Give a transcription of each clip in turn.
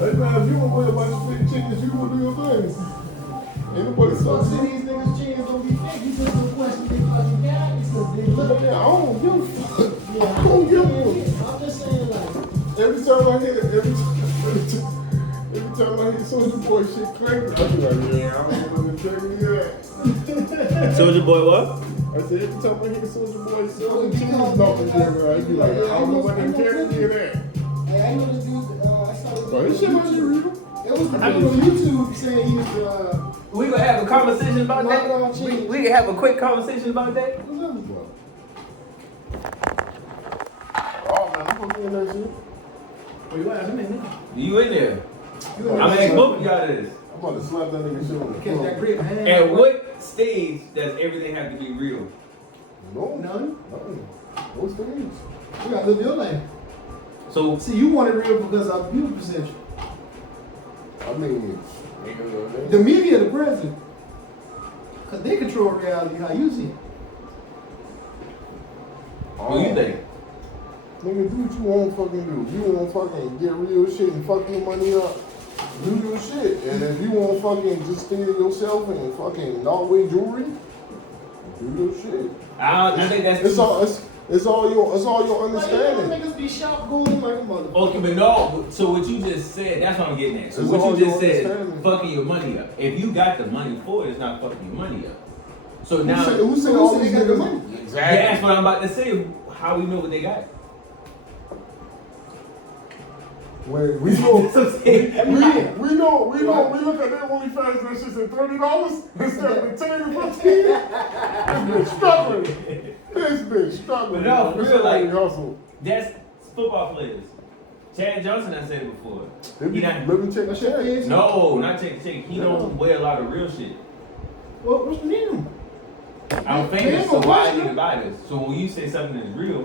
Hey man, if you want to wear a bunch of fake chickens, you gonna do your thing. Ain't nobody So sucking. these niggas' chins don't be fake. You put the question they fucking got because they look. Yeah, I don't give a fuck. Yeah, I don't give a fuck. I'm just saying like. Every time I hear Soulja Boy shit clanking, I be like, yeah, I don't know the integrity of that. Soulja Boy what? I said, every time I hear Soulja Boy selling cheese knocking together, I be like, I don't know what the integrity of that. Hey, I know this dude. I started. But this shit might be real. It was the dude on YouTube saying he was. We gonna have a conversation about Knock it on that? cheese. We can have a quick conversation about that? What's up, bro? Oh man, I'm gonna be in that shit. Wait, what? I'm in there. You in there? You in I'm there. asking both of y'all this. I'm about to slap that nigga shit on the Catch that floor. grip, man. At what stage does everything have to be real? No, None. nothing. What's the news? We got to live your life. So, See, you want it real because of your perception. I mean, The media, the president, because they control reality how you see it. what do you think? Nigga, do what you want to fucking do. You want to fucking get real shit and fuck your money up. Do your shit. And if you want to fucking just stay to yourself and fucking not wear jewelry, do your shit. I think that's It's all your Like, you understanding. know, niggas be shop going like a motherfucker. Okay, but no, so what you just said, that's what I'm getting at. So It's what all you just your said, understanding. fucking your money up. If you got the money for it, it's not fucking your money up. So now, Who said Who all said these they got the niggas? money? Exactly. yeah, that's what I'm about to say. How we know what they got? When we know, That's what I'm saying. we look at their OnlyFans and that shit's at $30 instead of the 10 to 15. This bitch struggling. This bitch struggling. But no, for This real, like- nigga hustle. That's football players. Chad Johnson, I said it before. He not, Let me check my What's your check. page? no, not check. He don't wear a lot of real shit. What's the name? I'm famous, so why I need to buy this? So when you say something is real,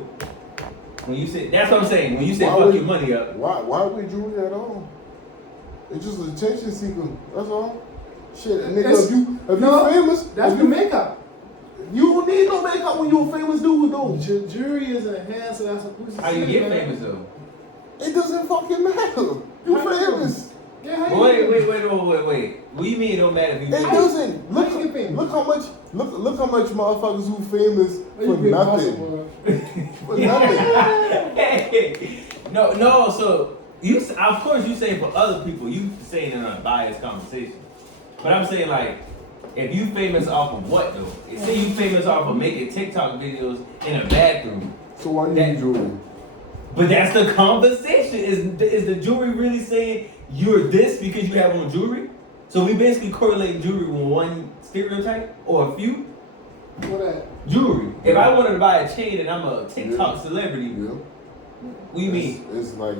when you say, that's what I'm saying. When you say Why fuck would- your money up, Why would jewelry at all? It's just an attention seeker. That's all. Shit, nigga, That's- if you no, famous, That's if the you, makeup. you don't need no makeup when you a famous dude though. Jury is enhanced, so that's a pussy. how you get famous though? It doesn't fucking matter. You How you famous. Yeah, how you Wait. get What do you mean it don't matter if you It famous? doesn't. How you get famous? Look how much motherfuckers who famous You for been nothing. possible. For nothing. Hey, no. So you, of course, you saying for other people, you saying in a biased conversation. But I'm saying like, if you famous off of what though? Say you famous off of making TikTok videos in a bathroom. So why you That- need jewelry? But that's the conversation. Is the jewelry really saying you're this because you have on jewelry? So we basically correlate jewelry with one stereotype or a few. What that? Jewelry. If I wanted to buy a chain and I'm a TikTok celebrity, Yeah. what do you mean? It's like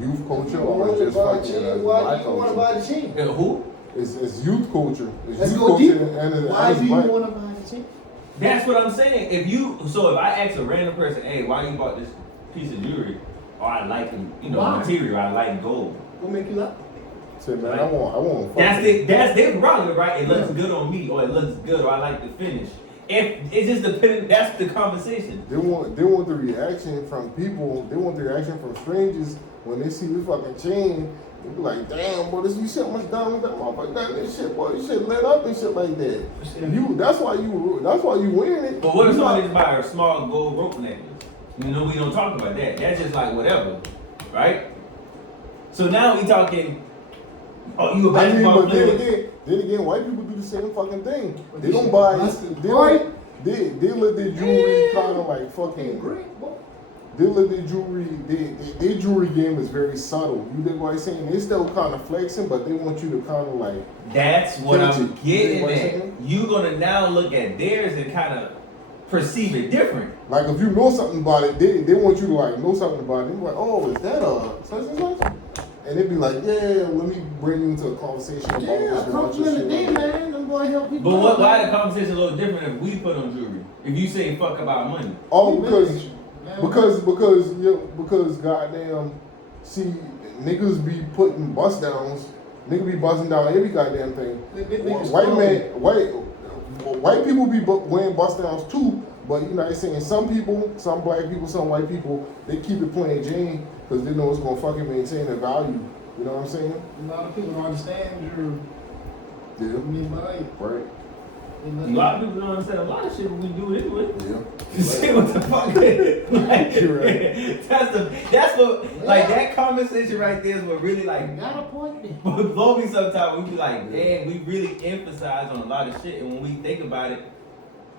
youth culture You or want it's to just buy a fucking chain? black Why do you want to buy culture. the chain? Who? It's youth culture. It's Let's youth go culture deep. and Why it's do you black. want to buy the chain? That's what I'm saying. If I ask a random person, hey, why you bought this piece of jewelry? Or I like Why? material, I like gold. What make you laugh? Say, man, I want. That's their prerogative, right? It looks good on me, or it looks good, or I like the finish. If it's just dependent, that's the conversation. They want the reaction from people. They want the reaction from strangers when they see this fucking chain. They be like, damn, boy, this you see how much diamonds that motherfucker got in this shit, boy. You shit lit up and shit like that. And that's why you wearing it. But what if You somebody not- just buy a small gold rope necklace? We don't talk about that. That's just like whatever, right? So now we talking. Oh, you a I mean, basketball but player? then again, white people do the same fucking thing. But They they don't shit buy. busted. They Right. they let their jewelry kind of like Hey, fucking. great, boy. They let their jewelry. Their jewelry game is very subtle. You dig what I'm saying? They still kind of flexing, but they want you to kind of like. That's what Catch I'm it. getting You know what I'm at. saying? You gonna now look at theirs and kind of perceive it different. Like if you know something about it, they want you to like know something about it. They be like, oh, is that such and such? And they be like, yeah, let me bring you into a conversation about Yeah, this compliment a day, like that. man. I'm going to help people. But out, why man. the conversation a little different if we put on jewelry? If you say fuck about money. Oh, Man, because goddamn, see, niggas be putting bust downs. Niggas be busting down every goddamn thing. Niggas White people be wearing bust downs too, But you know what I'm saying? Some people, some black people, some white people, they keep it plain Jane because they know it's gonna fucking maintain their value. You know what I'm saying? A lot of people don't understand your Yeah. value. Right. A lot of people don't understand a lot of shit we do anyway. Yeah. See what the fuck? Like, You're right. that's what like that conversation right there is what really like Got a point there. blow me sometimes. We be like, damn, we really emphasize on a lot of shit, and when we think about it,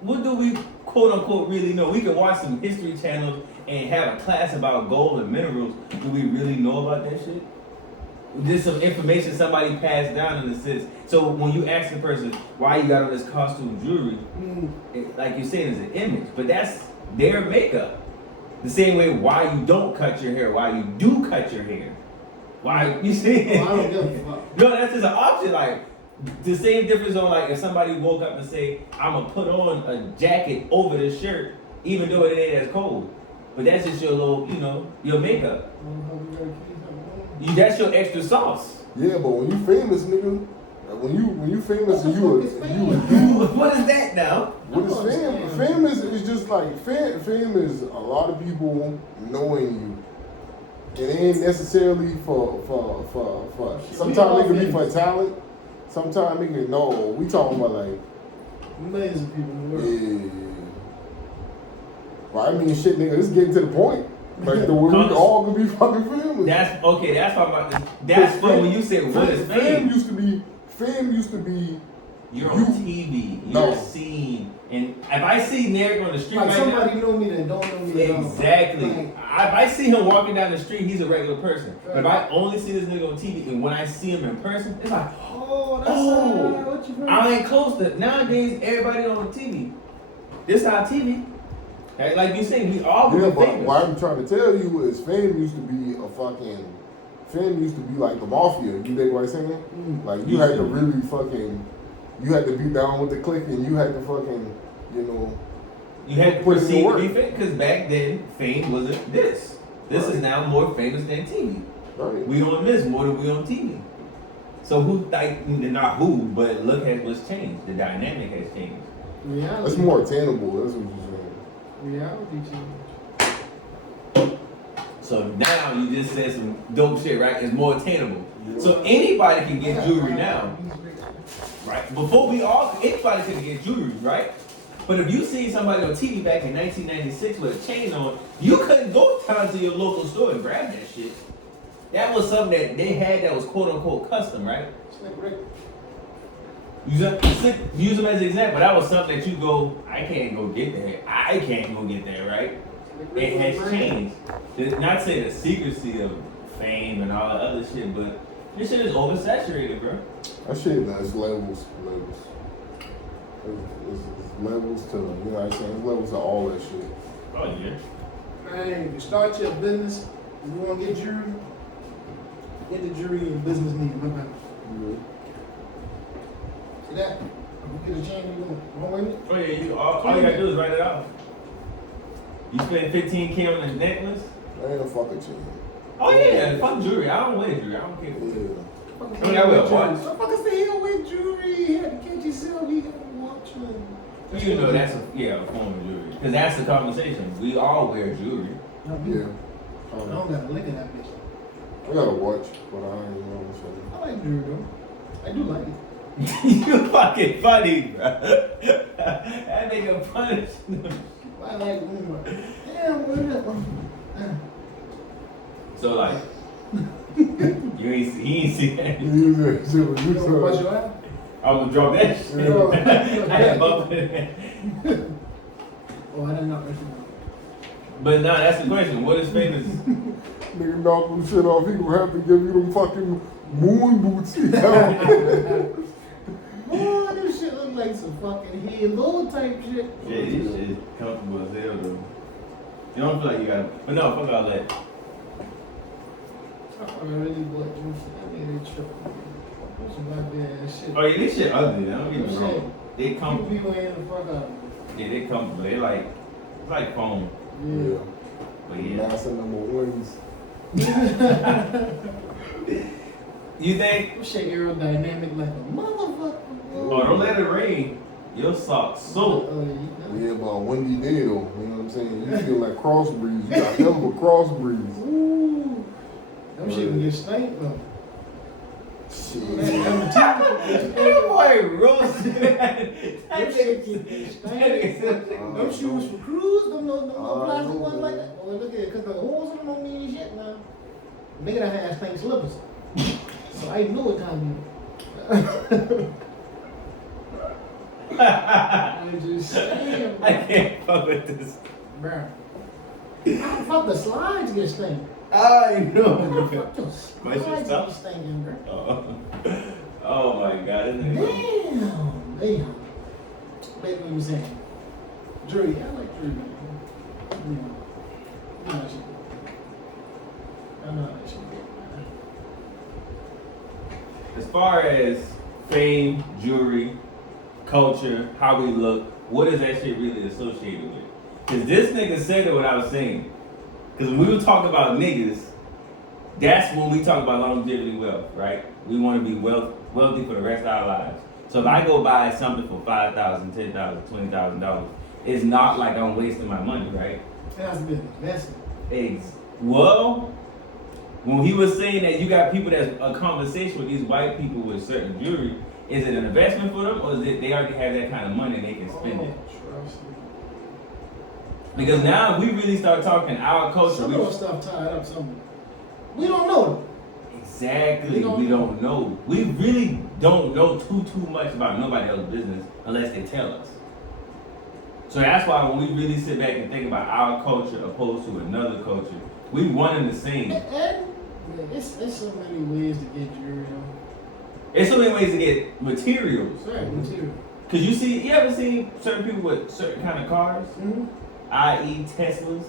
what do we quote unquote really know? We can watch some history channels and have a class about gold and minerals. Do we really know about that shit? There's some information somebody passed down in a sense. So when you ask the person why you got all this costume jewelry, like you're saying, it's an image, but that's their makeup. The same way why you don't cut your hair, why you do cut your hair. Why you see? Oh, I don't give a fuck. No, that's just an option. Like the same difference on like if somebody woke up and say, I'm gonna put on a jacket over this shirt, even though it ain't as cold. But that's just your little, you know, your makeup. That's your extra sauce. Yeah, but when you famous, nigga, when you famous, and you What is that now? what is fame? Famous is just like fame is a lot of people knowing you. It ain't necessarily for sometimes it can be for talent. Sometimes it can we talking about like Millions of people in the world. yeah. Well, I mean shit, nigga, it's getting to the point. Like the way we all gonna be fucking famous. That's okay. That's what I'm about. That's from when you said what is fame. Fame used to be. You're on TV. You're seen. And if I see Neric on the street Like right somebody now, know me that don't know me. exactly. Like, If I see him walking down the street, he's a regular person. But if I only see this nigga on TV, and when I see him in person, it's like, oh, that's what you mean. I ain't close to. Nowadays, everybody on TV. This how TV. Like you say, we all Yeah, but famous. what I'm trying to tell you is fame used to be like the mafia. You dig what I'm saying? Like you had to really you had to be down with the clique and you had to fucking, you had to proceed to be famous because back then fame wasn't this. This is now more famous than TV. Right. We on this more than we on TV. So not who, but look at what's changed. The dynamic has changed. Reality. It's more attainable. That's what you're saying. Reality change. So now you just said some dope shit, right? It's more attainable. Yeah. So anybody can get jewelry now. Right? Before anybody could get jewelry, right? But if you see somebody on TV back in 1996 with a chain on, you couldn't go down to your local store and grab that shit. That was something that they had that was quote unquote custom, right? Use them as an example. That was something that you go, I can't go get that. I can't go get that, right? It has changed. Not saying the secrecy of fame and all the other shit, but this shit is oversaturated, bro. That shit, that's levels. It's levels to, you know what I'm saying? It's levels to all that shit. Oh, yeah. Man, you start your business, you want to get jewelry, get the jewelry your business needs. See that? You get a chain, you want to win it? Oh, yeah, all you gotta do is write it out. You spend $15K on a necklace? I ain't a fucking chain. Oh, yeah, fuck jewelry. I don't wear jewelry. I don't care. Yeah. I mean, I wear a watch. Motherfuckers say he don't wear jewelry. He had to catch himself. He got a watch on. You know that's a form of jewelry. Because that's the conversation. We all wear jewelry. Yeah. I don't got to look at that bitch. I got a watch, but I ain't know what I'm saying. I like jewelry though. I do like it. You fucking funny, bro. That nigga punish. I like damn, whatever. So like, he ain't see that. You gonna Watch your eye? I would drop that shit. No. I had bump it. Oh, I didn't know. But nah, that's the question. What is famous? Nigga knock them shit off, he gonna have to give you them fucking moon boots. Boy, this shit look like some fucking halo type shit. Yeah, this shit is comfortable as hell though. You don't feel like you got, but no, fuck all that. I really bought them shit. I mean, they tripping. Some goddamn shit. Oh yeah, this shit ugly. I don't get me Shit. wrong. They People come, be wearing the fuck out. yeah, they comfortable. They like, it's like foam. Yeah. But yeah. Nice and number wings. You think? Shit aerodynamic like a motherfucker. Oh, don't let it rain. Your socks so. Yeah, but Wendy Day though, you know what I'm saying? You feel like crossbreeds. You got them with crossbreeds. Ooh. Them shit can get stank though. Shit. That boy roasted. Them shit can get stank. Them shoes for cruise, them no plastic ones like that. Well, look at it, cause the holes in them don't mean shit now. Nigga done had stank slippers. So I knew it kind of. I'm just saying, I can't fuck with this. bro. How the fuck the slides get stank? I know. How the fuck the Question slides stuff? get stinking, bro? Oh my god. Damn. Wait, what you saying? Drury, I like Drury. Yeah. I know that shit. As far as fame, jewelry, culture, how we look, what is that shit really associated with? Because this nigga said it what I was saying. Because when we were talking about niggas, that's when we talk about longevity wealth, right? We want to be wealthy for the rest of our lives. So if I go buy something for $5,000, $10,000, $20,000, it's not like I'm wasting my money, right? That's a good investment. Well, when he was saying that you got people that's a conversation with these white people with certain jewelry, is it an investment for them or is it they already have that kind of money and they can spend it? Trust me. Because now we really start talking our culture. Some of those stuff tied up somewhere. We don't know. Exactly, we don't know. We really don't know too much about nobody else's business unless they tell us. So that's why when we really sit back and think about our culture opposed to another culture, we one and the same. And it's so many ways to get jewelry. There's so many ways to get materials. Right, material. Cause you ever seen certain people with certain kind of cars, i.e. Teslas,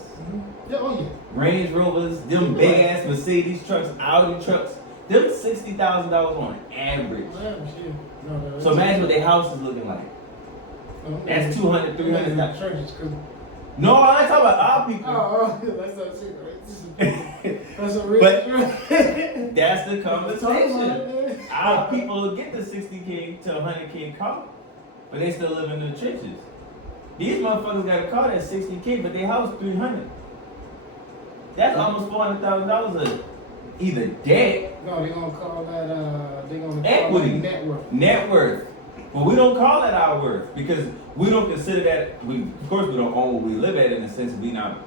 Yeah, oh yeah. Range Rovers, them big ass Mercedes trucks, Audi trucks, them $60,000 on average. No, So imagine what their house is looking like. That's 200, 300. Churches, No, I ain't talking about our people. oh, that's not shit, right? That's a real. But that's the conversation. Conversation. Our people will get the 60K to 100K car, but they still live in the trenches. These motherfuckers got a car that's 60K, but their house 300. That's almost $400,000 of either debt. No, they gonna call that Equity. Call that net worth. Net worth. But we don't call that our worth because we don't consider that. Of course, we don't own what we live at in the sense that we not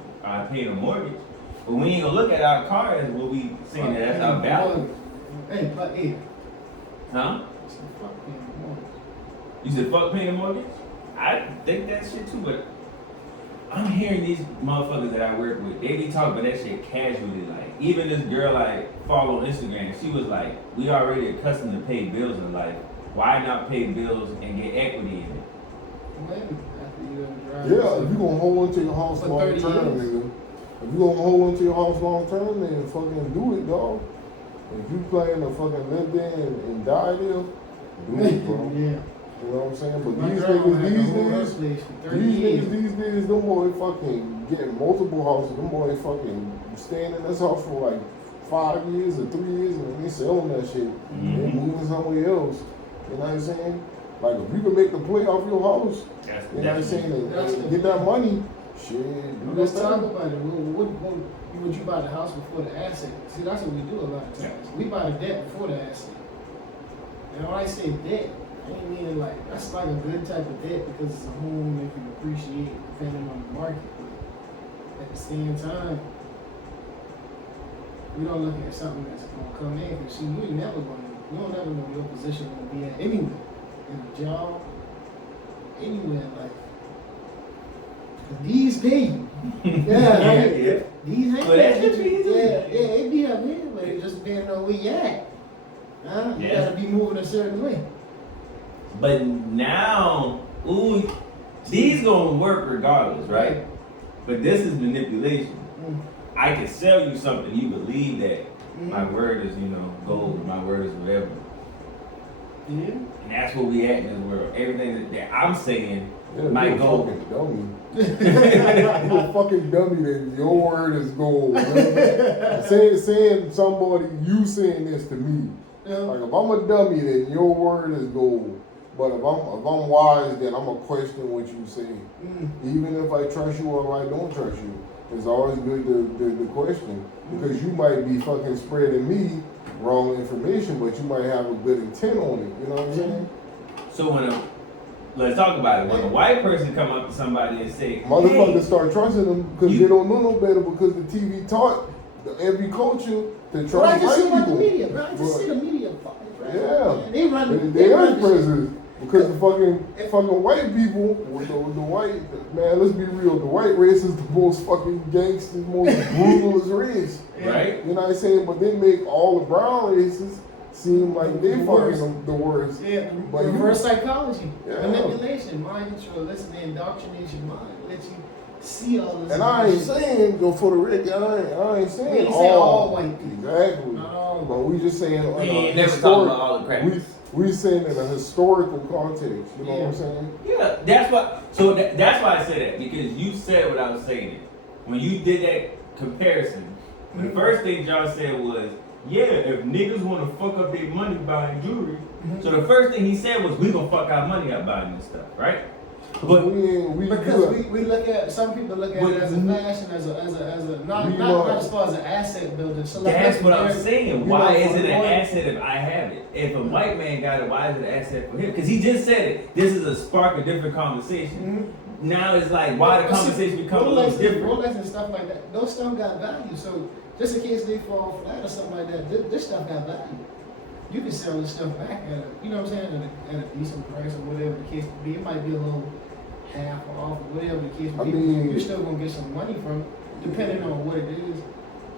paying a mortgage. But we ain't gonna look at our car as what we saying that that's our value. Hey, but hey. Huh? Fuck paying the mortgage. You said fuck paying a mortgage? I think that shit too, but I'm hearing these motherfuckers that I work with, they be talking about that shit casually. Like, even this girl I follow on Instagram, she was like, we already accustomed to pay bills in life. Why not pay bills and get equity in it? Yeah, if you gonna hold on to your house For long 30 term, years. nigga. If you gonna hold on to your house long term, then fucking do it, dog. If you plan to fucking live there and die there, do it, bro. Yeah. You know what I'm saying? But My these grandma niggas had these the whole days, house place for 30 years. these days, them boys fucking getting multiple houses. Them boys fucking staying in this house for like 5 years or 3 years and they selling that shit. They moving somewhere else. You know what I'm saying? Like if you can make the play off your house, you know what I'm saying, and get that money, shit. Do Let's this talk thing. about it. Would you buy the house before the asset? See, that's what we do a lot of times. We buy the debt before the asset. And when I say debt, I ain't meaning like, that's like a good type of debt because it's a home that can appreciate depending on the market. But at the same time, we don't look at something that's gonna come in because you don't never know your position gonna be at anywhere. In a job, anywhere in life. These pay you. Yeah. These ain't Well, that pay should be you. easy. Yeah, it be up here, but it just depends on where you at. You Yeah. gotta be moving a certain way. But now, these gonna work regardless, right? But this is manipulation. I can sell you something, you believe that my word is, gold, my word is whatever. Yeah. And that's where we at in this world. Everything that I'm saying Yeah, might you a go. fucking dummy. You a fucking dummy that your word is gold. You know? saying somebody, you saying this to me. Yeah. Like if I'm a dummy, then your word is gold. But if I'm wise, then I'm gonna question what you say. Mm. Even if I trust you or I don't trust you, it's always good to question because you might be fucking spreading me wrong information, but you might have a good intent on it. You know what I'm saying? So let's talk about it. When a white person come up to somebody and say, Motherfuckers hey, start trusting them because they don't know no better because the TV taught every culture to trust Bro, I just see white what the people. media, bro. I just see the media fucking, bro. Yeah. And they run. They are run the shit. presidents because the fucking white people, with the white man. Let's be real. The white race is the most fucking gangster, most brutalist race. right? You know what I'm saying? But they make all the brown races seem like they fucking the worst. Yeah, But reverse psychology, Yeah. manipulation, mind control. Listen, they indoctrinate your mind, let you see all this. And I ain't saying go for the record. I ain't saying We ain't saying all white people. Exactly. Not all. But we just saying We ain't never talking about all the crap. We saying in a historical context. You know what I'm saying? Yeah, that's what. So that's why I said that because you said what I was saying. When you did that comparison, the first thing John said was, "Yeah, if niggas want to fuck up their money buying jewelry." So the first thing he said was, "We gonna fuck our money up buying this stuff, right?" But Because we look at, some people look at it as a fashion, as a not as far as an asset builder. So like that's what I'm saying. Why is it an money. asset if I have it? If a white man got it, why is it an asset for him? Because he just said it. This is a spark a different conversation. Now it's like, why the conversation become a little different? Rolex and stuff like that, those stuff got value. So just in case they fall flat or something like that, this stuff got value. You can sell this stuff back at you know what I'm saying, at a decent price or whatever the case may be. It might be a little half off or whatever the case may be. You're still gonna get some money from it, depending on what it is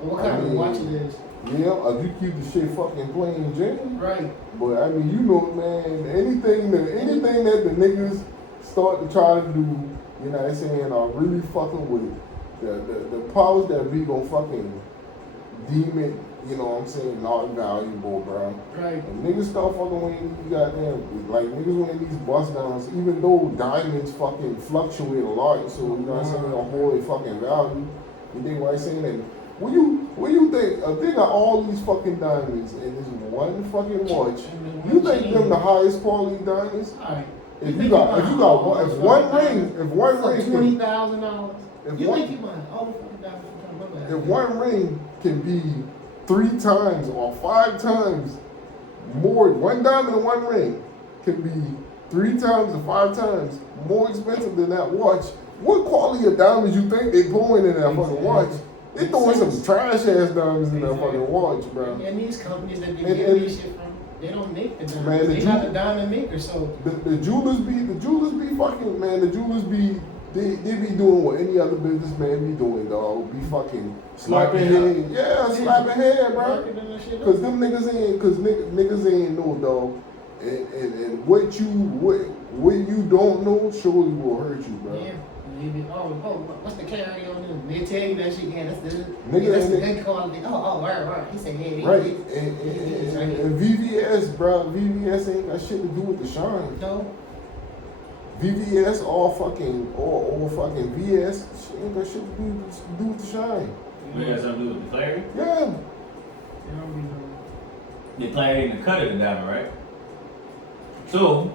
or what kind of watch it is. Yeah, if you keep the shit fucking plain Jane. Right. But I mean, you know, man, anything that the niggas start to try to do, you know what I'm saying, are really fucking with the powers that be gonna fucking deem it, you know what I'm saying, not valuable, bro. Right. And niggas start fucking winning these goddamn, like niggas winning these bust downs, even though diamonds fucking fluctuate a lot, so you know what I'm saying, don't hold their fucking value. You think what I'm saying? And what you think? If they got all these fucking diamonds in this one fucking watch, you think them the highest quality diamonds? Alright. If one ring $20,000. if You one- think you buy all the fucking diamonds? if one ring can be 3 times or 5 times more, one diamond in one ring can be 3 times or 5 times more expensive than that watch. What quality of diamonds you think they throwing in that fucking watch? They throwing some trash ass diamonds in that fucking watch, bro. And these companies that they And- get and- these shit from, they don't make the diamonds. Man, They're not the diamond maker, so The jewelers be fucking, man, the jewelers be, they be doing what any other businessman be doing, dog. Be fucking slapping head. Yeah, slapping head, bro. marketing and shit. Cause them niggas ain't know, dog. And what you don't know surely will hurt you, bro. Yeah. Maybe, what's the clarity on them? They tell you that shit, yeah, that's the good quality. Right. He said, yeah, Right. And VVS, bro, VVS ain't got shit to do with the shine. No. VVS all fucking VS shit ain't got shit to do with the shine. We got something to do with the clarity? Yeah. The clarity and the cut of the diamond, right? So,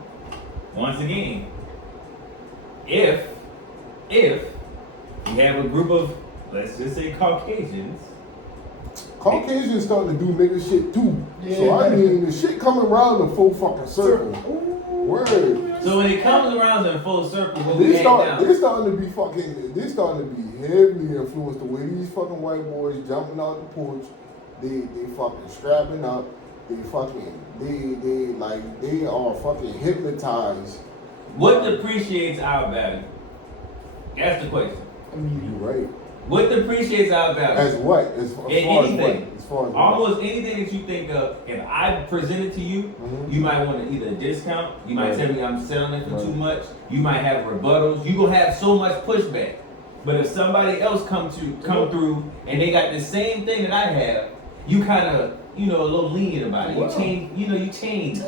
once again, if you have a group of, let's just say, Caucasians starting to do nigga shit too. Yeah. So I mean, the shit coming around the full fucking circle. Word. So when it comes around in full circle, what They we starting now? to be heavily influenced the way these fucking white boys jumping out the porch. They fucking strapping up. They are fucking hypnotized. What depreciates our value? That's the question. I mean, You right. What depreciates our value? As what? As far as anything. what? As far as Almost anything that you think of, if I present it to you, you might want to either discount, you might tell me I'm selling it for too much, you might have rebuttals, you gonna have so much pushback. But if somebody else come through and they got the same thing that I have, you kind of, a little lenient about it. You change.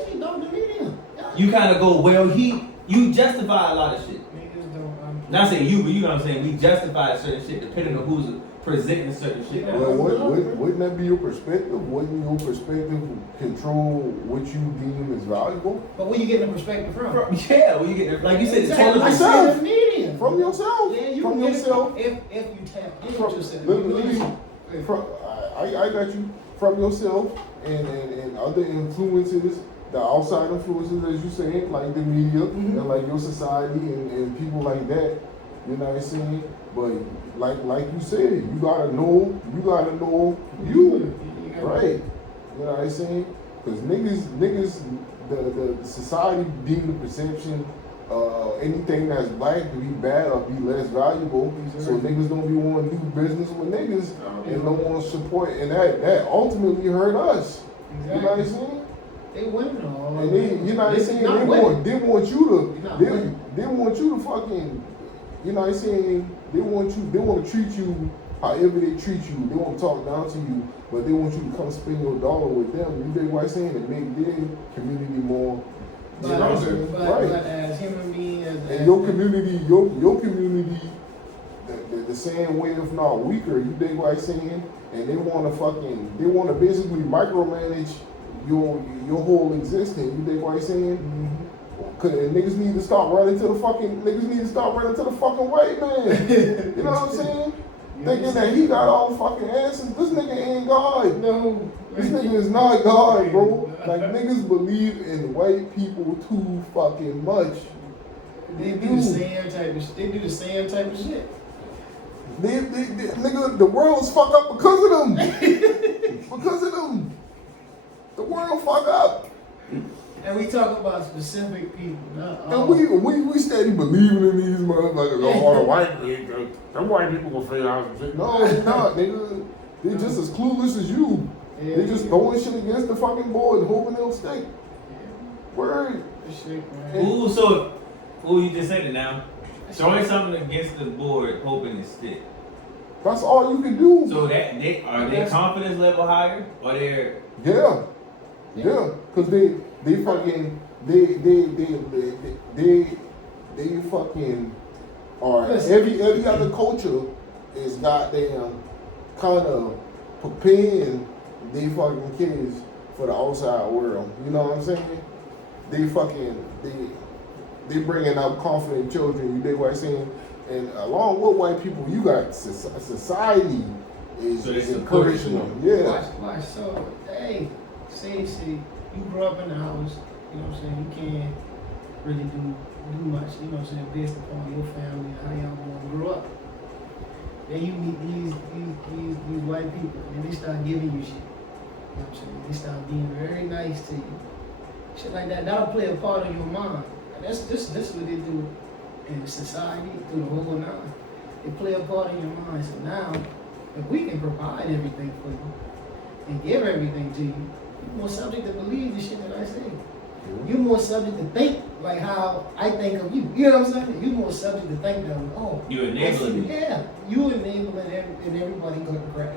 You kind of go, well, you justify a lot of shit. niggas don't. Not saying you, but you know what I'm saying. We justify certain shit depending on presenting certain shit. Yeah. Well, wouldn't that be your perspective? Wouldn't your perspective control what you deem as valuable? But where you getting the perspective from? Yeah, well, you get like you said, it's Exactly. totally Yourself. Like the media. From yourself. Yeah, you from can get yourself. it if you tap into From, yourself. literally, from, I got you. From yourself and other influences, the outside influences, as you said, like the media and like your society and people like that. You know what I'm saying? But like you said, you gotta know you, right? You know what I'm saying? Because niggas, the society deem the perception, anything that's black to be bad or be less valuable. So niggas don't be wanting to do business with niggas and don't want to support, and that ultimately hurt us. Exactly. You know what I'm saying? They women all. And they, you know what I'm saying? They want you to fucking, you know what I'm saying? They want to treat you however they treat you. They want to talk down to you, but they want you to come spend your dollar with them. You dig what I'm saying? And make their community more. But as human beings, and your community, your community, the same way, if not weaker. You dig what I'm saying? And they want to basically micromanage your whole existence. You dig what I'm saying? Cause niggas need to stop running to the fucking white man. You know what I'm saying? Thinking that he got all the fucking answers. This nigga ain't God. No. This nigga is not God, bro. Like, niggas believe in white people too fucking much. They do the same type of shit. They do the same type of shit. Nigga, the world's fucked up because of them. Because of them. The world fucked up. And we talk about specific people. And we steady believing in these motherfuckers. All the white people. Them white people gonna figure out some shit. No, they not, nigga. They just as clueless as you. Yeah, they just throwing shit against the fucking board and hoping they'll stick. Word. Ooh, so you just said it now. Throwing something against the board, hoping it stick. That's all you can do. So their confidence level higher, or their yeah, cause they fucking they fucking are every other culture is goddamn kind of preparing they fucking kids for the outside world. You know what I'm saying? They bringing up confident children. You dig what I'm saying? And along with white people, you got society is encouraging them. Yeah. Watch. So, hey, say you grew up in the house. You know what I'm saying? You can't really do much. You know what I'm saying? Based upon your family and how y'all gonna grow up. Then you meet these white people, and they start giving you shit. You know what I'm saying? They start being very nice to you. Shit like that. That'll play a part in your mind. And this what they do in society through the whole nine. They play a part in your mind. So now, if we can provide everything for you and give everything to you, you're more subject to believe the shit that I say. You're more subject to think like how I think of you. You know what I'm saying? You're more subject to think that, you're enabling it. Yeah, you enabling and everybody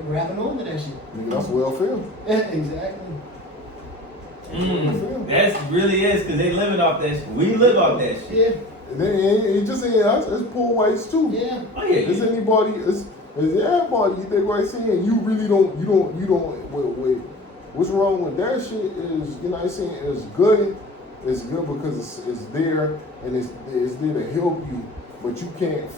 grabbing on to that shit. Nigga, that's welfare. Exactly. That's really is, because they living off that shit. We live off that shit. Yeah. And then it just ain't us, it's poor whites too. Yeah. Oh yeah. It's anybody, it's everybody. You think what I'm saying? You really don't. Wait. What's wrong with that shit is, you know what I'm saying? It's good. It's good because it's there and it's there to help you. But you can't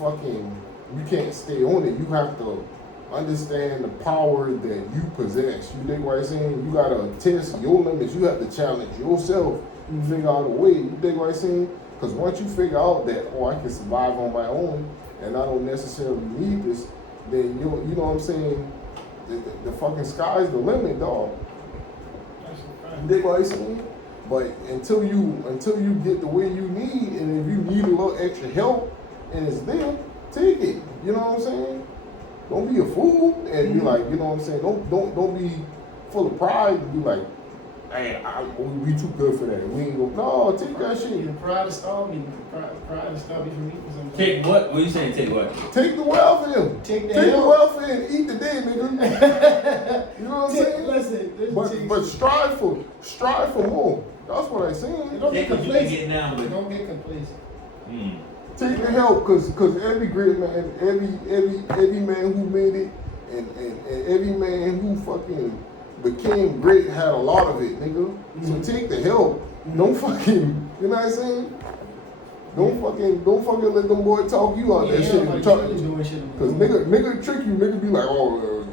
stay on it. You have to understand the power that you possess. You dig what I'm saying? You gotta test your limits. You have to challenge yourself and figure out a way. You dig what I'm saying? Because once you figure out that, I can survive on my own and I don't necessarily need this, then you know what I'm saying? The fucking sky's the limit, dog. You dig what I'm saying? But until you get the way you need, and if you need a little extra help and it's there, take it. You know what I'm saying? Don't be a fool and be like, you know what I'm saying? Don't be full of pride and be like, hey, we too good for that. We ain't gonna. No, take that shit. Pride to stop me. Pride to stop me from eating something. Take what? What are you saying? Take what? Take the welfare. Take the welfare and eat the day, nigga. You know what I'm saying? Listen, but strive for more. That's what I'm saying. Don't get complacent. But don't get complacent. Take the help, cause every great man, every man who made it and every man who fucking became great had a lot of it, nigga. So take the help. Don't fucking, you know what I'm saying? Don't fucking let them boys talk you out that shit. Cause nigga trick you, nigga be like, oh,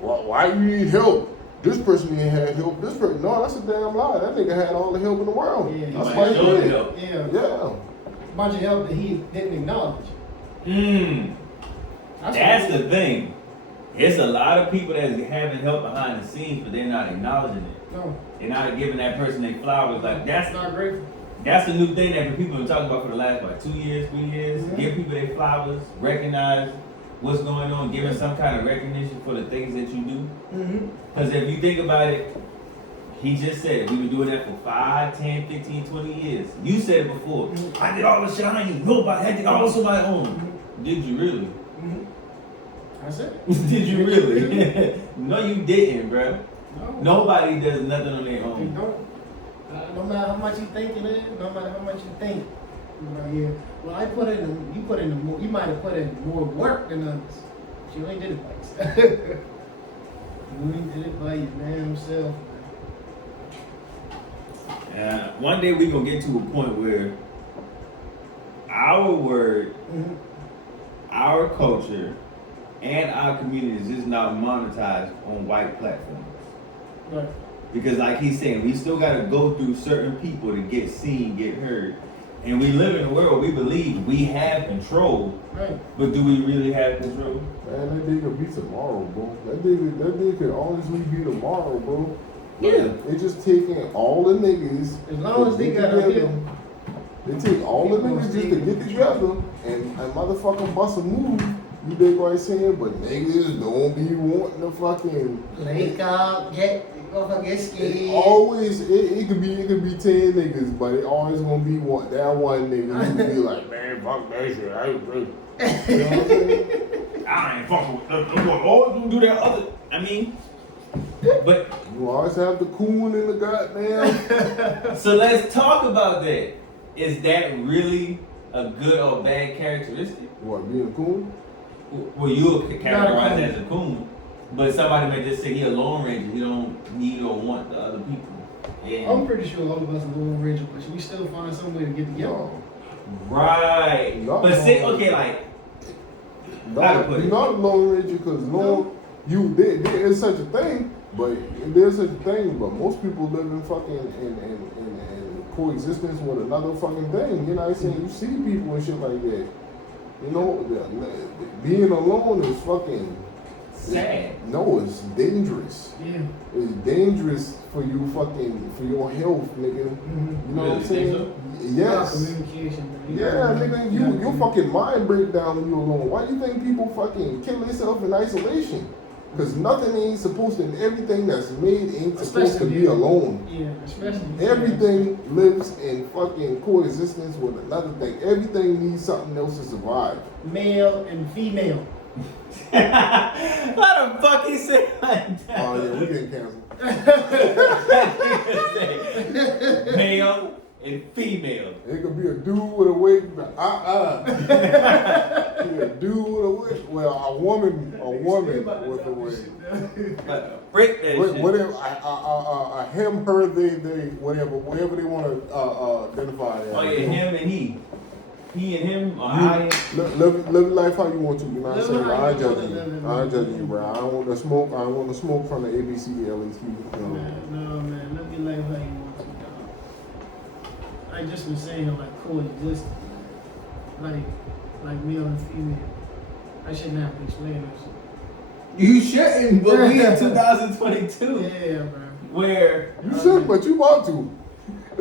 why you need help? This person ain't had help. This person, no, that's a damn lie. That nigga had all the help in the world. Yeah, that's why he did it. Yeah. Bunch of help that he didn't acknowledge. That's the thing. It's a lot of people that's having help behind the scenes, but they're not acknowledging it. No. They're not giving that person their flowers. Like that's not grateful. That's the new thing that people have been talking about for the last 2 years, 3 years. Mm-hmm. Give people their flowers, recognize what's going on, give them some kind of recognition for the things that you do. Because if you think about it, he just said it. We've been doing that for 5, 10, 15, 20 years. You said it before. I did all the shit on you. Nobody. I did all somebody on. Did you really? I said it. Did you really? No, you didn't, bro. No. Nobody does nothing on their own. They don't. No matter how much you think it is, no matter how much you think. Yeah. Well, you might have put in more work than others. But you ain't did it by yourself. You ain't did it by your damn self. One day we're going to get to a point where our word, our culture, and our communities is not monetized on white platforms. Right. Because like he's saying, we still got to go through certain people to get seen, get heard. And we live in a world we believe we have control. Right. But do we really have control? Man, that day could be tomorrow, bro. That day could honestly be tomorrow, bro. Yeah. They just taking all the niggas. As long as they got a hit. They take all the niggas just to get together and motherfucking bust a move. You dig what I'm saying? But niggas don't be wanting to fucking link up, get scared. Always, it could be 10 niggas, but it always gonna be that one nigga who be like, man, fuck that shit. I ain't great. You know what I'm saying? I ain't fucking with them. I'm gonna always do that other. I mean, but you always have the coon in the goddamn. So let's talk about that. Is that really a good or bad characteristic? What, being a coon? Well, you're categorized as a coon, but somebody may just say he a Lone Ranger. He don't need or want the other people. And I'm pretty sure all of us are Lone Ranger, but we still find some way to get together. No. Right. No. But say, okay, like, you're not a Lone Ranger because there is such a thing, but most people live in fucking in coexistence with another fucking thing. You know what I'm saying? You see people and shit like that. You know, being alone is fucking sad. No, it's dangerous. Yeah. It's dangerous for you for your health, nigga. You know what I'm saying? So? Yes. Communication. Yeah, nigga, your fucking mind break down when you're alone. Why do you think people fucking kill themselves in isolation? Because nothing ain't supposed to, everything that's made ain't supposed to be alone. Yeah, especially. Everything lives in fucking coexistence with another thing. Everything needs something else to survive. Male and female. What the fuck he say like that? Oh yeah, we getting canceled. Male and female. It could be a dude with a wig. A dude with a wig. Well, a woman with a wig. Break that shit. Whatever, him, her, they, whatever they want to identify as. Oh yeah, him and he. He and him, or I. Live life how you want to. You know what I'm saying? I ain't judging you. I ain't judging you, bro. I don't want to smoke. I don't want to smoke from the ABC to LET. No, man. Live your life how you want to, dog. I just was saying like coexist, like male and female. I shouldn't have to explain this. You shouldn't, but we in 2022. Yeah, bro. Where you should, but you want to.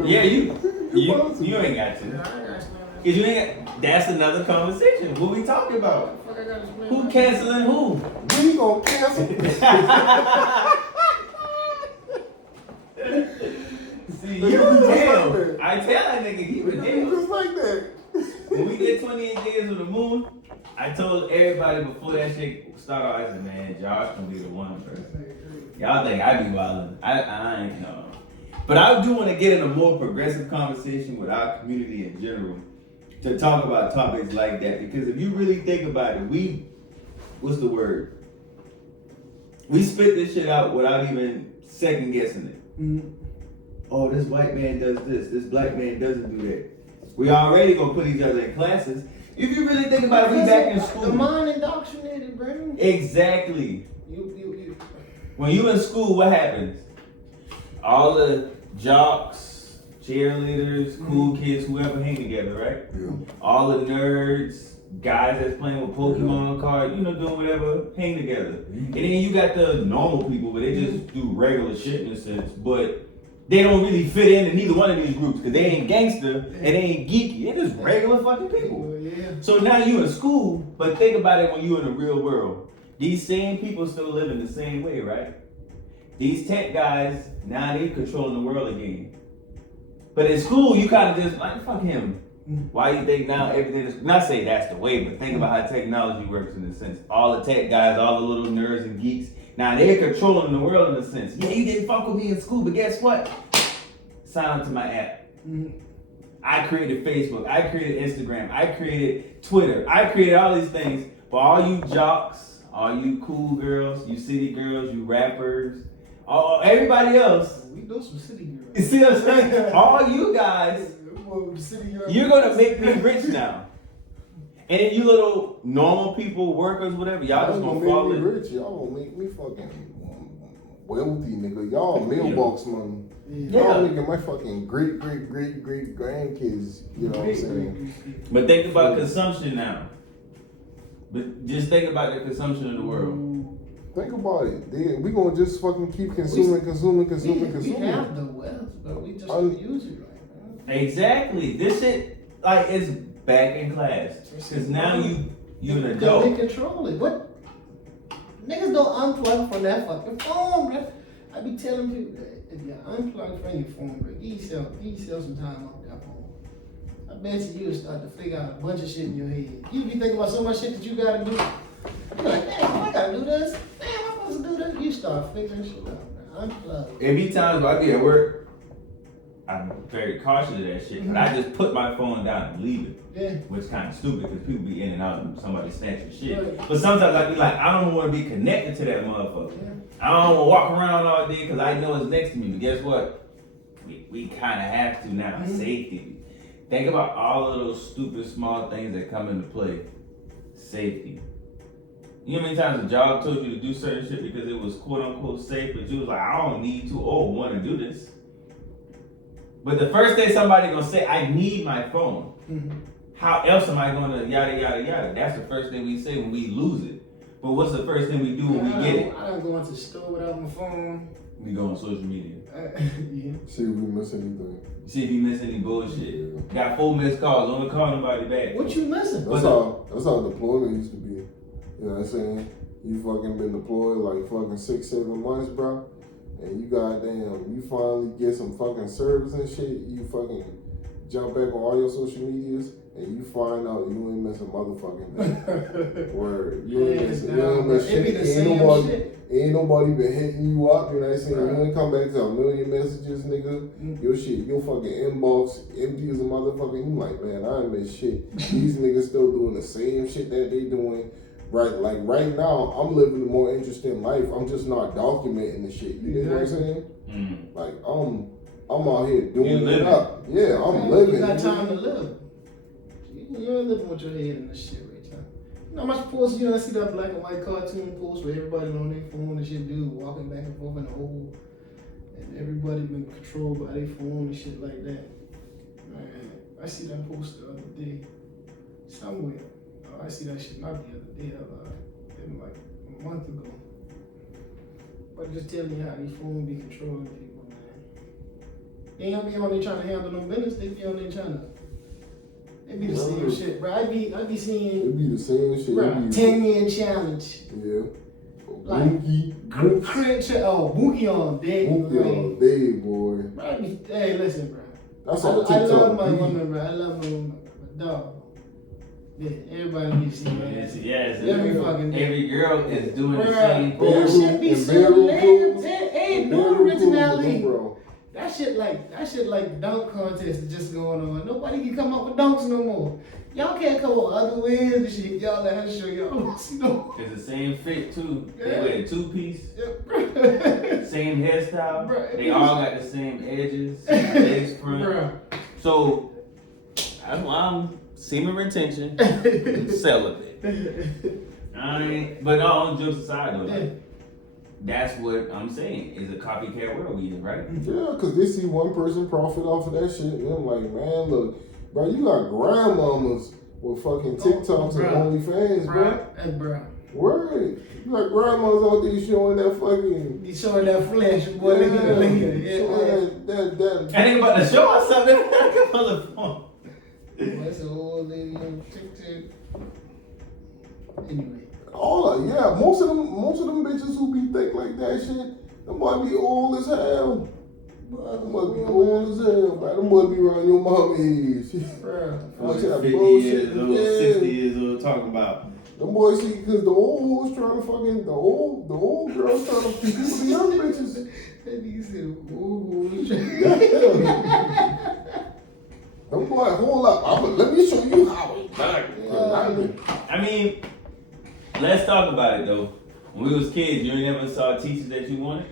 Yeah, you ain't got to. Yeah, I got Cause you ain't. That's another conversation. What we talking about? Who canceling who? We gonna cancel. See, you damn. Like I tell that nigga he was damn. Just like that. When we did 28 Days with the Moon, I told everybody before that shit started, I said, man, Josh gonna be the one person. Y'all think I be wildin'. I ain't know. But I do want to get in a more progressive conversation with our community in general to talk about topics like that. Because if you really think about it, what's the word? We spit this shit out without even second guessing it. Mm-hmm. Oh, this white man does this black man doesn't do that. We already gonna put each other in classes. If you really think about it, we back in school. The mind indoctrinated, bro. Exactly. You. When you in school, what happens? All the jocks, cheerleaders, cool kids, whoever hang together, right? Yeah. All the nerds, guys that's playing with Pokemon cards, doing whatever, hang together. And then you got the normal people, but they just do regular shit in a sense, but they don't really fit into neither one of these groups because they ain't gangster and they ain't geeky. They're just regular fucking people. Yeah. So now you in school, but think about it when you in the real world. These same people still live in the same way, right? These tech guys, now they controlling the world again. But in school, you kind of just like, fuck him. Why you think now everything is, not say that's the way, but think about how technology works in a sense. All the tech guys, all the little nerds and geeks, now they're controlling the world in a sense. Yeah, you didn't fuck with me in school, but guess what? Sign up to my app. I created Facebook, I created Instagram, I created Twitter, I created all these things for all you jocks, all you cool girls, you city girls, you rappers, everybody else. We know some city girls. You see what I'm saying? All you guys, you're gonna make me rich now. And then you little normal people, workers, whatever, y'all just gonna fall make in. me rich. Y'all gonna make me fucking wealthy, nigga. Y'all mailbox money. Y'all making my fucking great grandkids. You know what I'm saying? But think about consumption now. But just think about the consumption of the world. Think about it. Then we gonna just fucking keep consuming. We have the wealth, but we just don't use it right now. Exactly. This shit, like, it's back in class. Because now you an adult. They control it. What? Niggas don't unplug from that fucking phone, bro. I be telling people that if you unplug from your phone, bro, you sell some time off that phone. I bet you'll start to figure out a bunch of shit in your head. You be thinking about so much shit that you gotta do. You're like, damn, I gotta do this. Damn, I'm supposed to do this. You start figuring shit out, man. Unplug. Every time I be at work, I'm very cautious of that shit. But I just put my phone down and leave it. Yeah. Which is kind of stupid because people be in and out and somebody snatching shit. Right. But sometimes I be like, I don't want to be connected to that motherfucker. Yeah. I don't want to walk around all day because I know it's next to me. But guess what? We kind of have to now. Safety. Think about all of those stupid small things that come into play. Safety. You know how many times a job told you to do certain shit because it was quote unquote safe, but you was like, I don't need to or want to do this. But the first day somebody gonna say, I need my phone. How else am I gonna yada yada yada? That's the first thing we say when we lose it. But what's the first thing we do when we get it? I don't go into the store without my phone. We go on social media. Yeah. See if we miss anything. See if you miss any bullshit. Got 4 missed calls, don't call nobody back. What you missing? That's how deployment used to be. You know what I'm saying? You fucking been deployed like fucking 6-7 months, bro. And you you finally get some fucking service and shit. You fucking jump back on all your social medias and you find out you ain't miss a motherfucking thing. Word. You ain't miss shit. Ain't nobody been hitting you up, you know what I'm saying? Right. You ain't come back to a million messages, nigga. Your shit, your fucking inbox empty as a motherfucker. You like, man, I ain't miss shit. These niggas still doing the same shit that they doing. Right, like right now, I'm living a more interesting life. I'm just not documenting the shit. You know what I'm saying? Like I'm out here doing it up. Yeah, I'm living. You got time to live. You ain't living with your head in this shit right now. You know how much posts you don't see that black and white cartoon post where everybody on their phone and shit, dude walking back and forth in the hole, and everybody been controlled by their phone and shit like that. Man, I see that post the other day somewhere. I see that shit not the other day, maybe like a month ago. But just tell me how these phones be controlling people, man. They ain't be on there trying to handle no business, they be on there trying to. It be the same shit, bro. I be seeing. It be the same shit. Bro, 10-year challenge. Yeah. Like, Bookie on day. Bookie on day, boy. Bro, hey, listen, bro. That's on TikTok. I love my woman, bro. I love my woman, but dog. Yeah, everybody needs to see that. Yes, every girl is doing the same thing. That shit be so lame. Ain't no originality. That shit like the dunk contest is just going on. Nobody can come up with dunks no more. Y'all can't come up with other ways and shit. Y'all let her show y'all. You know? It's the same fit too. Yeah. They wear 2-piece. Yeah, Same hairstyle. Bruh. They all got the same edges, legs front. Bruh. So that's why I'm semen retention, celibate. But all jokes aside though, like, that's what I'm saying is a copycat world we in, right? Yeah, because they see one person profit off of that shit, and I'm like, man, look, bro, you got grandmamas with fucking TikToks and OnlyFans, bro. Hey, bro. Word. You got grandmas out there showing that fucking. You showing that flesh, boy. Yeah, Look at that. I ain't about to show us something. On the phone. That's an old lady on TikTok. Anyway. Most of them bitches who be thick like that shit, them might be old as hell. Them might be old as hell, man. Them might be around your mama age. Bruh. 50 years old, 60 years old, talking about. Them boys see, because the old hoes trying to fucking, the old girls trying to compete with the young bitches. That nigga said, Them boys, hold up. Let me show you how it's done. I mean, let's talk about it though. When we was kids, you ain't never saw teachers that you wanted?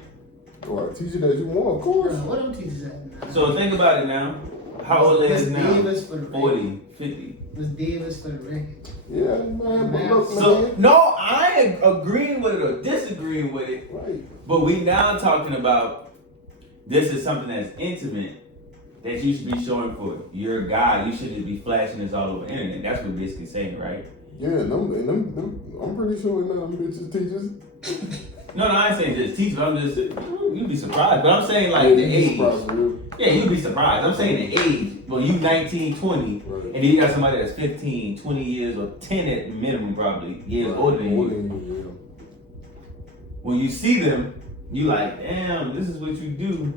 Or a teacher that you want, of course. What them teachers at now? So think about it now. How old is it now? Davis for the 40, 50. Was Davis for the record. Yeah, man, but look, So, man. no, I ain't agreeing with it or disagreeing with it. Right. But we now talking about this is something that's intimate that you should be showing for your guy. You shouldn't be flashing this all over the internet. That's what basically saying, right? Yeah, them, I'm pretty sure none of them bitches teachers. No, I ain't saying just teach, but I'm just, you'd be surprised. But I'm saying like the age. Yeah, you'd be surprised. I'm saying the age. Well, you 19, 20, right. and then you got somebody that's 15, 20 years, or 10 at minimum probably, years older than you. Yeah. When you see them, you like, damn, this is what you do.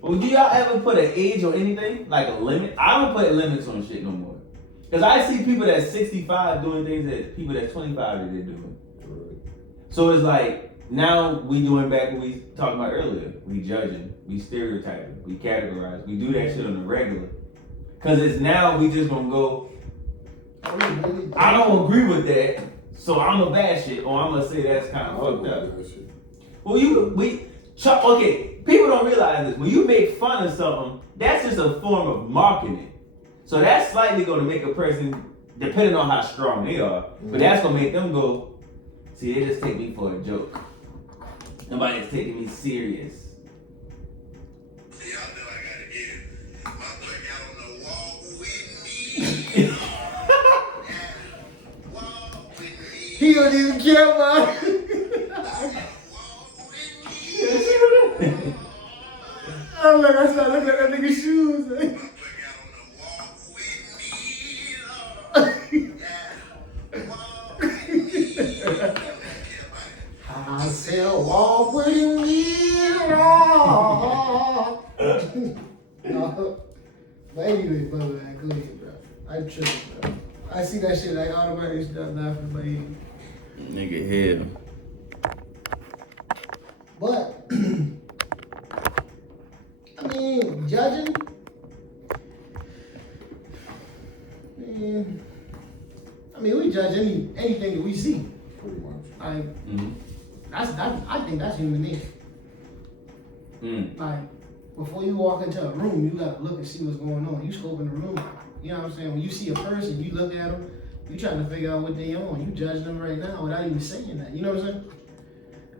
Well, do y'all ever put an age or anything? Like a limit? I don't put limits on shit no more. Because I see people that's 65 doing things that people that's 25 that they're doing. Right. So it's like, now we doing back what we talked about earlier. We judging, we stereotyping, we categorize. We do that shit on the regular. Because it's now we just gonna go, I don't agree with that, so I'm a bad shit, or I'm gonna say that's kind of fucked up. Well, okay, people don't realize this. When you make fun of something, that's just a form of marketing. So that's slightly gonna make a person, depending on how strong they are, but that's gonna make them go, see, they just take me for a joke. Nobody's taking me serious. Y'all know I gotta get it. My boy got on the walk with me. Walk with me. He don't even care about it. Walk with me. I'm like, I started looking at that nigga's shoes. My boy got on the walk with me. Lord. Walk with me. I said, walk with me, Lord. But anyway, brother, man, go ahead, bro. I'm tripping, bro. I see that shit like automatically start laughing in my head. Nigga, hell. But I mean, judging. Man, I mean, we judge anything that we see. Pretty much. I think that's human nature. Like, before you walk into a room, you gotta look and see what's going on. You scoping the room. You know what I'm saying? When you see a person, you look at them, you trying to figure out what they on. You judge them right now without even saying that. You know what I'm saying?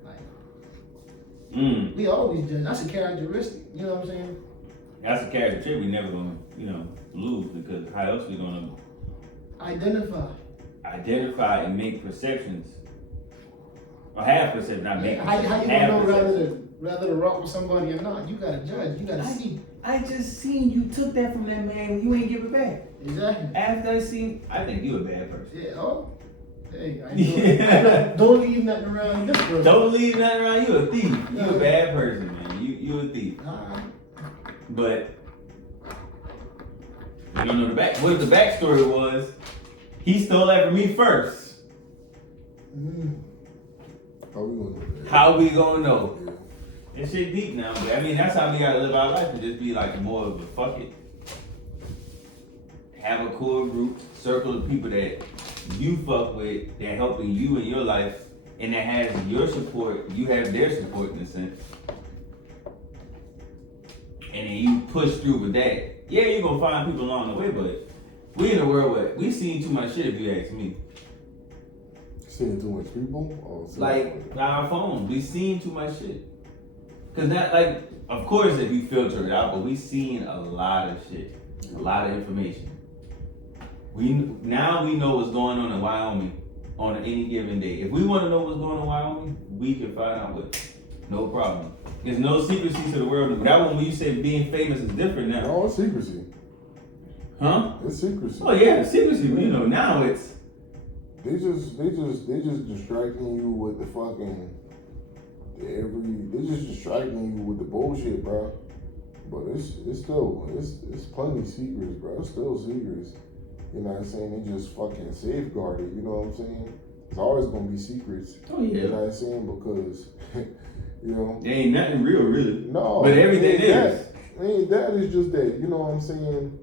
Like, we always judge. That's a characteristic. You know what I'm saying? That's a character trait we never gonna, lose, because how else we gonna identify and make perceptions, or have perceptions, not make How perceptions. you gonna know rather to rock with somebody or not? You gotta judge. You gotta see. I just seen you took that from that man when you ain't give it back. Exactly. After I seen, I think you a bad person. Yeah. Oh. Hey, don't leave nothing around this person. Don't leave nothing around you. A thief. You a bad person, man. You a thief. But you don't know the back. What if the backstory was he stole that from me first? How we gonna know that? How we gonna know? That shit deep now, but I mean that's how we gotta live our life and just be like more of a fuck it. Have a core group, circle of people that you fuck with, that helping you in your life, and that has your support, you have their support in a sense. And then you push through with that. Yeah, you're gonna find people along the way, but we in a world where we seen too much shit if you ask me. Seeing too much people? Or Like our phones, we seen too much shit. Cause that, like, of course, if you filter it out, but we seen a lot of shit, a lot of information. Now we know what's going on in Wyoming on any given day. If we want to know what's going on in Wyoming, we can find out what. No problem. There's no secrecy to the world. But that one, when you say being famous, is different now. No, it's secrecy. Huh? It's secrecy. Oh yeah, secrecy. You know, now it's. They just distracting you with the fucking they just distracting you with the bullshit, bro. But it's plenty of secrets, bro. It's still secrets. You know what I'm saying? They just fucking safeguarded. You know what I'm saying? It's always gonna be secrets. Oh yeah. You know what I'm saying? Because you know. There ain't nothing real, really. No. But everything is. That is just that. You know what I'm saying?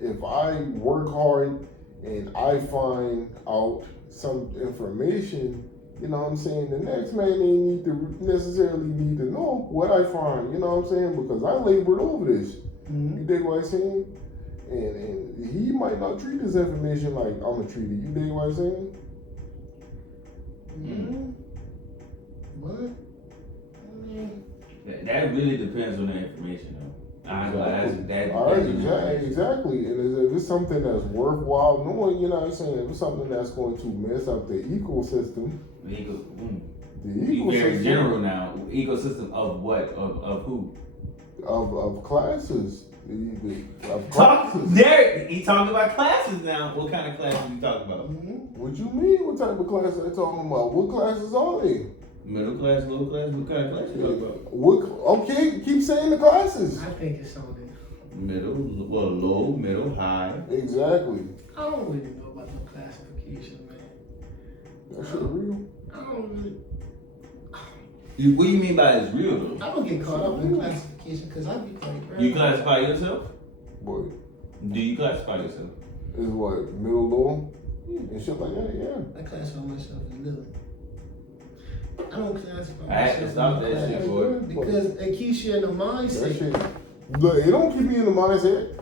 If I work hard and I find out some information, you know what I'm saying, the next man ain't necessarily need to know what I find, you know what I'm saying, because I labored over this. Mm-hmm. You dig what I'm saying? And he might not treat this information like I'm gonna treat it. You dig what I'm saying? Mm-hmm. But I mean, That really depends on the information, though. Exactly. And if it's something that's worthwhile knowing, you know what I'm saying, if it's something that's going to mess up the ecosystem. The ecosystem. You very general now. Ecosystem of what? Of who? Of classes. Of classes. There, he talking about classes now. What kind of classes you talking about? Mm-hmm. What you mean? What type of classes they talking about? What classes are they? Middle class, low class. What kind of class you talking about? Okay, keep saying the classes. I think it's something. Low, middle, high. Exactly. I don't really know about no classification, man. That shit real? I don't really. What do you mean by it's real though? I don't get caught up in classification because I be like, bro. You classify yourself? What? Do you classify yourself? Is what? Middle, low? And shit like that, yeah. I classify myself as middle. I don't classify I had to stop that shit, boy. Because it keeps you in the mindset. That shit. Look, it don't keep me in the mindset.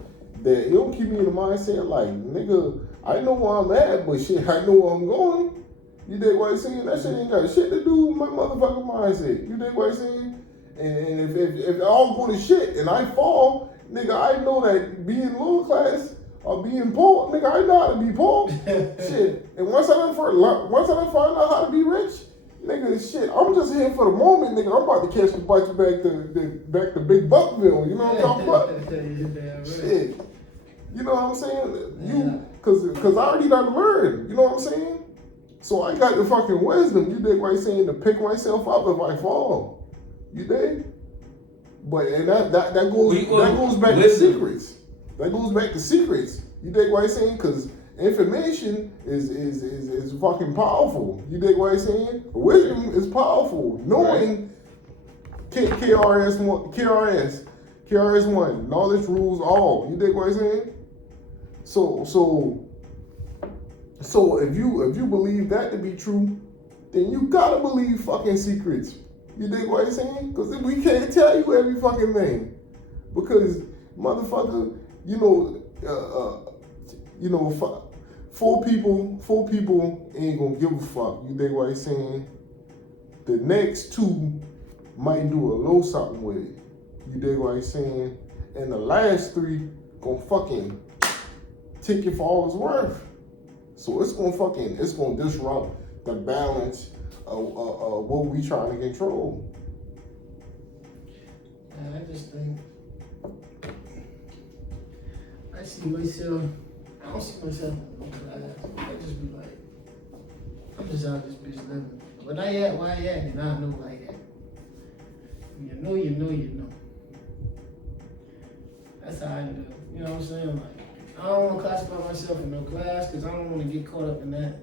It don't keep me in the mindset like, nigga, I know where I'm at, but shit, I know where I'm going. You dig what I'm saying? That shit ain't got shit to do with my motherfucking mindset. You dig what I'm saying? And if it all go to shit and I fall, nigga, I know that being low class or being poor, nigga, I know how to be poor. Shit. And once I done find out how to be rich, nigga, shit, I'm just here for the moment, nigga. I'm about to catch the bus back to Big Buckville. You know what I'm talking about? Shit. You know what I'm saying? Cause I already done learned. You know what I'm saying? So I got the fucking wisdom. You dig what I'm saying? To pick myself up if I fall. You dig? But and that goes back to secrets. That goes back to secrets. You dig what I'm saying? Cause information is fucking powerful. You dig what I'm saying? Wisdom is powerful. Knowing KRS-One, knowledge rules all. You dig what I'm saying? So if you believe that to be true, then you gotta believe fucking secrets. You dig what I'm saying? Because we can't tell you every fucking thing. Because motherfucker, four people ain't gonna give a fuck. You dig what I'm saying? The next two might do a little something with it. You dig what I'm saying? And the last three gonna fucking take it for all it's worth. So it's gonna disrupt the balance of what we trying to control. I just think I don't see myself in no class. I just be like, I'm just out this bitch living. But I at where I at, and I know where I at. You know. That's how I do. You know what I'm saying? Like, I don't want to classify myself in no class because I don't want to get caught up in that.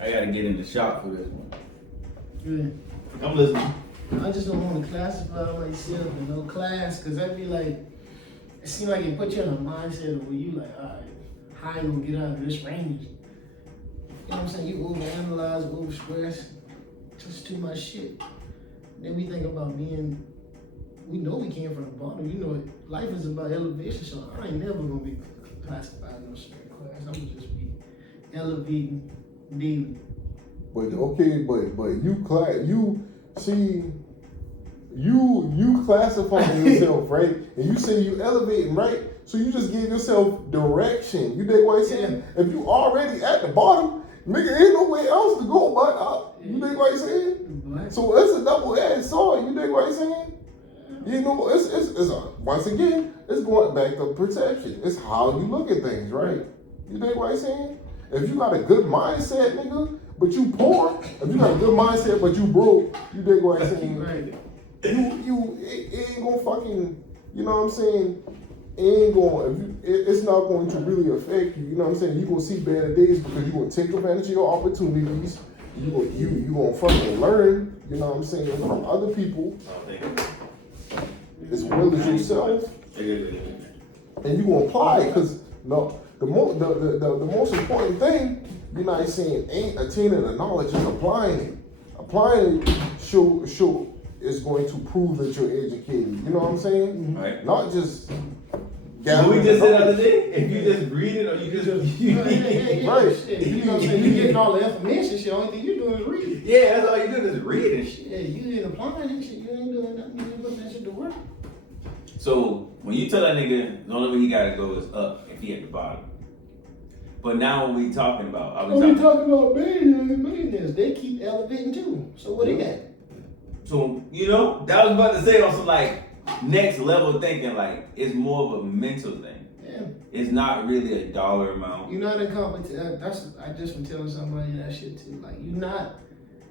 I gotta get in the shop for this one. Yeah. I'm listening. I just don't want to classify myself in no class, cause I'd be like, it seems like it put you in a mindset of where you like, all right, how you gonna get out of this range? You know what I'm saying? You overanalyze, overstress, just too much shit. Then we think about being, we know we came from the bottom. You know, life is about elevation, so I ain't never gonna be classified in no certain class. I'm gonna just be elevating daily. But okay, but you classifying yourself, right? And you say you elevating, right? So you just give yourself direction. You dig what I'm saying? If you already at the bottom, nigga, ain't nowhere else to go but up. You dig what I'm saying? So it's a double-edged sword. You dig what I'm saying? You know, once again, it's going back to perception. It's how you look at things, right? You dig what I'm saying? If you got a good mindset, nigga, but you poor, if you got a good mindset but you broke, you dig what I'm saying? Right. It ain't gonna fucking, you know what I'm saying? It ain't going, it's not going to really affect you. You know what I'm saying? You gonna see better days because you gonna take advantage of your opportunities. You gonna fucking learn. You know what I'm saying, from other people as well as yourself, and you gonna apply it. Cause no, the most important thing, you're not saying ain't attaining the knowledge, is applying it. Applying it show is going to prove that you're educated. You know what I'm saying? Right. Not just. What we just said the other day, if you just read it or you just Right. You know what I'm saying? You getting all the information, shit. Only thing you doing is reading. yeah, that's all you do is read and shit. Yeah, you ain't applying that shit. You ain't doing nothing. You ain't putting that shit to work. So when you tell that nigga the only way he gotta go is up if he at the bottom. But now what we talking about? Are We talking about millionaires. They keep elevating too. So what they got? So you know, that was about to say on some like next level thinking, like it's more of a mental thing. Yeah. It's not really a dollar amount. You're not in competition. I just been telling somebody that shit too. Like you're not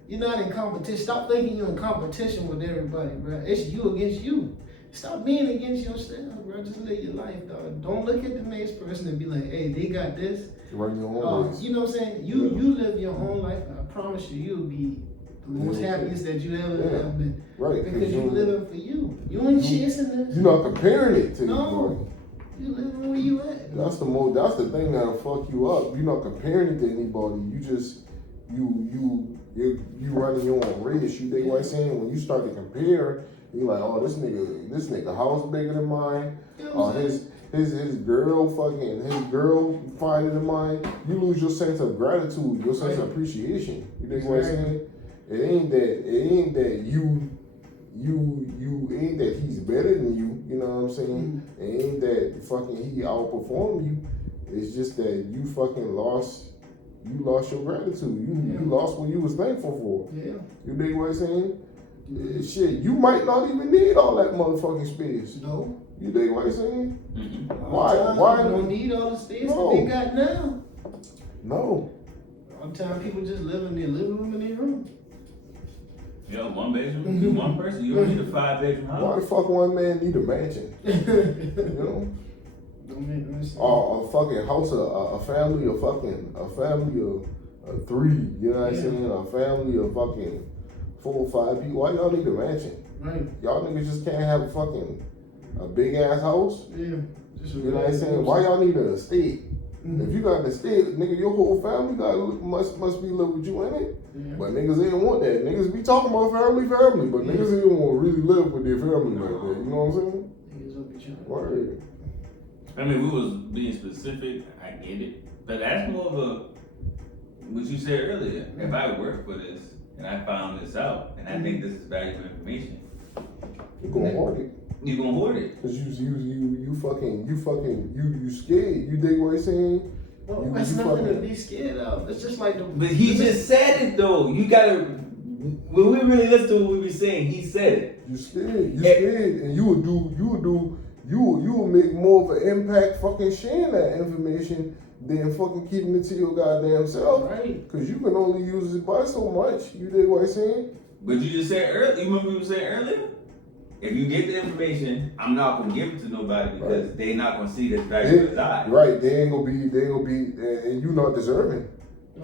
in competition. Stop thinking you're in competition with everybody, bro. It's you against you. Stop being against yourself, bro. Just live your life, dog. Don't look at the next person and be like, hey, they got this. Run your own race. You know what I'm saying? You live your own life. I promise you, you'll be the most happiest that you ever have been. Right. Because you're living for you. You ain't chasing this. You're not comparing it to anybody. No. You living where you at. That's the thing that'll fuck you up. You're not comparing it to anybody. You just you running your own race. You dig what I'm saying? When you start to compare, you're like, oh, this nigga house bigger than mine. His girl finer than mine. You lose your sense of gratitude, your sense of appreciation. You dig what I'm saying? It ain't that ain't that he's better than you. You know what I'm saying? It ain't that fucking he outperformed you. It's just that you fucking lost. You lost your gratitude. You lost what you was thankful for. Yeah. You dig what I'm saying? Shit, you might not even need all that motherfucking space. No. You dig what I'm saying? Mm-hmm. Why You don't need all the space that they got now. No. All the time people just live in their living room and their room. Yo, one bedroom, you one person, you don't need a 5-bedroom house. Why the fuck one man need a mansion? You know? Don't make no sense. Or a fucking house, a family of 3. You know what I'm saying? A family of fucking 4 or 5 people. Why y'all need a mansion? Right. Y'all niggas just can't have a big ass house. Yeah. You know what I'm saying? Why y'all need an estate? If you got an estate, nigga, your whole family must be living with you in it. Yeah. But niggas ain't want that. Niggas be talking about family, but niggas ain't want to really live with their family like that. You know what I'm saying? Niggas don't be trying. Word. I mean, we was being specific, I get it. But that's more of what you said earlier. If I work for this and I found this out and I think this is valuable information, You gonna hoard it. you gonna hoard it. Cause you scared. You dig what I'm saying? Well, that's nothing to be scared of. It's just like the. But he just said it though. You gotta, when we really listen to what we be saying, he said it. You scared, and you will make more of an impact fucking sharing that information than fucking keeping it to your goddamn self. Right. Cause you can only use it by so much. You dig what I'm saying? But you just said earlier, you remember you were saying earlier? If you get the information, I'm not gonna give it to nobody because they not gonna see this value as I. Right, they ain't gonna be, and you not deserving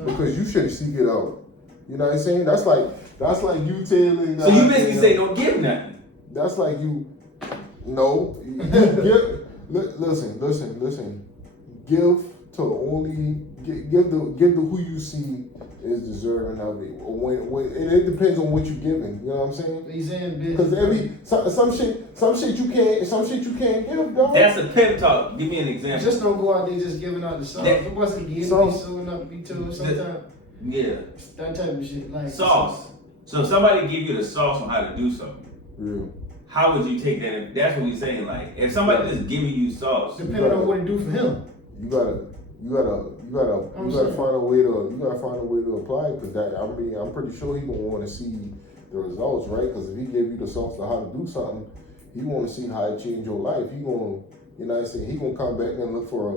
because you shouldn't seek it out. You know what I'm saying? That's like That's like you telling. So you basically say don't give nothing. That's like you. No. Listen. Give to only give the who you see is deserving of it. When it depends on what you're giving. You know what I'm saying? He's in Because some shit you can't give, dog. That's a pep talk. Give me an example. Just don't go out there just giving out the sauce. It wasn't giving, sewing up, be told sometimes. Yeah. That type of shit. Like Sauce. So if somebody give you the sauce on how to do something, Yeah. how would you take that? That's what we're saying. Like, if somebody just giving you sauce, depending on what it do for him. You gotta find a way to apply it, because I'm pretty sure he gonna want to see the results, right? Because if he gave you the sauce to how to do something, he want to see how it change your life. He gonna, you know what I'm saying, he gonna come back and look for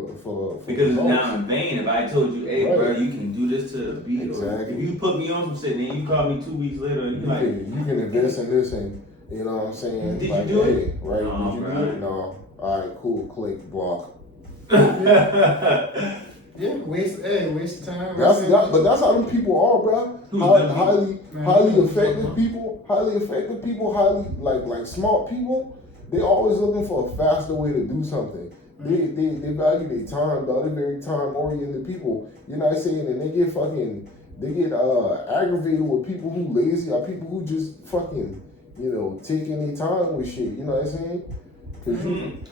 because it's results. now in vain. If I told you, hey, bro, you can do this to the beat. Exactly. If you put me on some shit, then you call me 2 weeks later, you like, you can invest in this, and you know what I'm saying. Did like, you do hey, it? Right? No, Did you bro. do it? No. All right, cool. Click block. Yeah, waste of time. But that's how them people are, bro. Highly effective people, highly smart people. They always looking for a faster way to do something. They value their time, dog. They're very time oriented people. You know what I'm saying? And they get aggravated with people who lazy or people who just fucking, taking their time with shit. You know what I'm saying?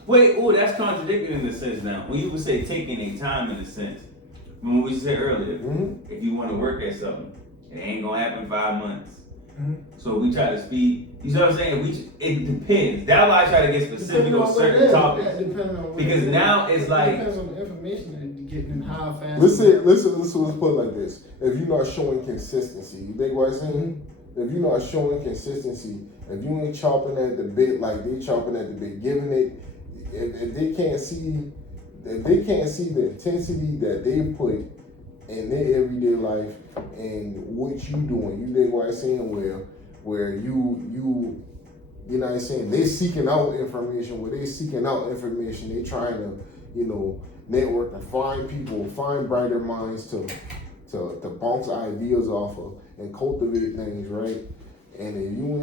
Wait, that's contradicting in a sense now. When you would say taking a time in a sense, when we said earlier, if you want to work at something, it ain't gonna happen in 5 months. So we try to speed. You know what I'm saying? It depends. That's why I try to get specific on certain topics. Because now it's like it depends on the information that you're getting and how fast. Let's put it like this. If you're not showing consistency, you think what I'm saying? If you're not showing consistency, if you ain't chopping at the bit like they chopping at the bit, giving it, if they can't see the intensity that they put in their everyday life and what you doing, you dig what I'm saying? Where you know what I'm saying? They seeking out information. They trying to, network and find people, find brighter minds to bounce ideas off of and cultivate things, right? And if you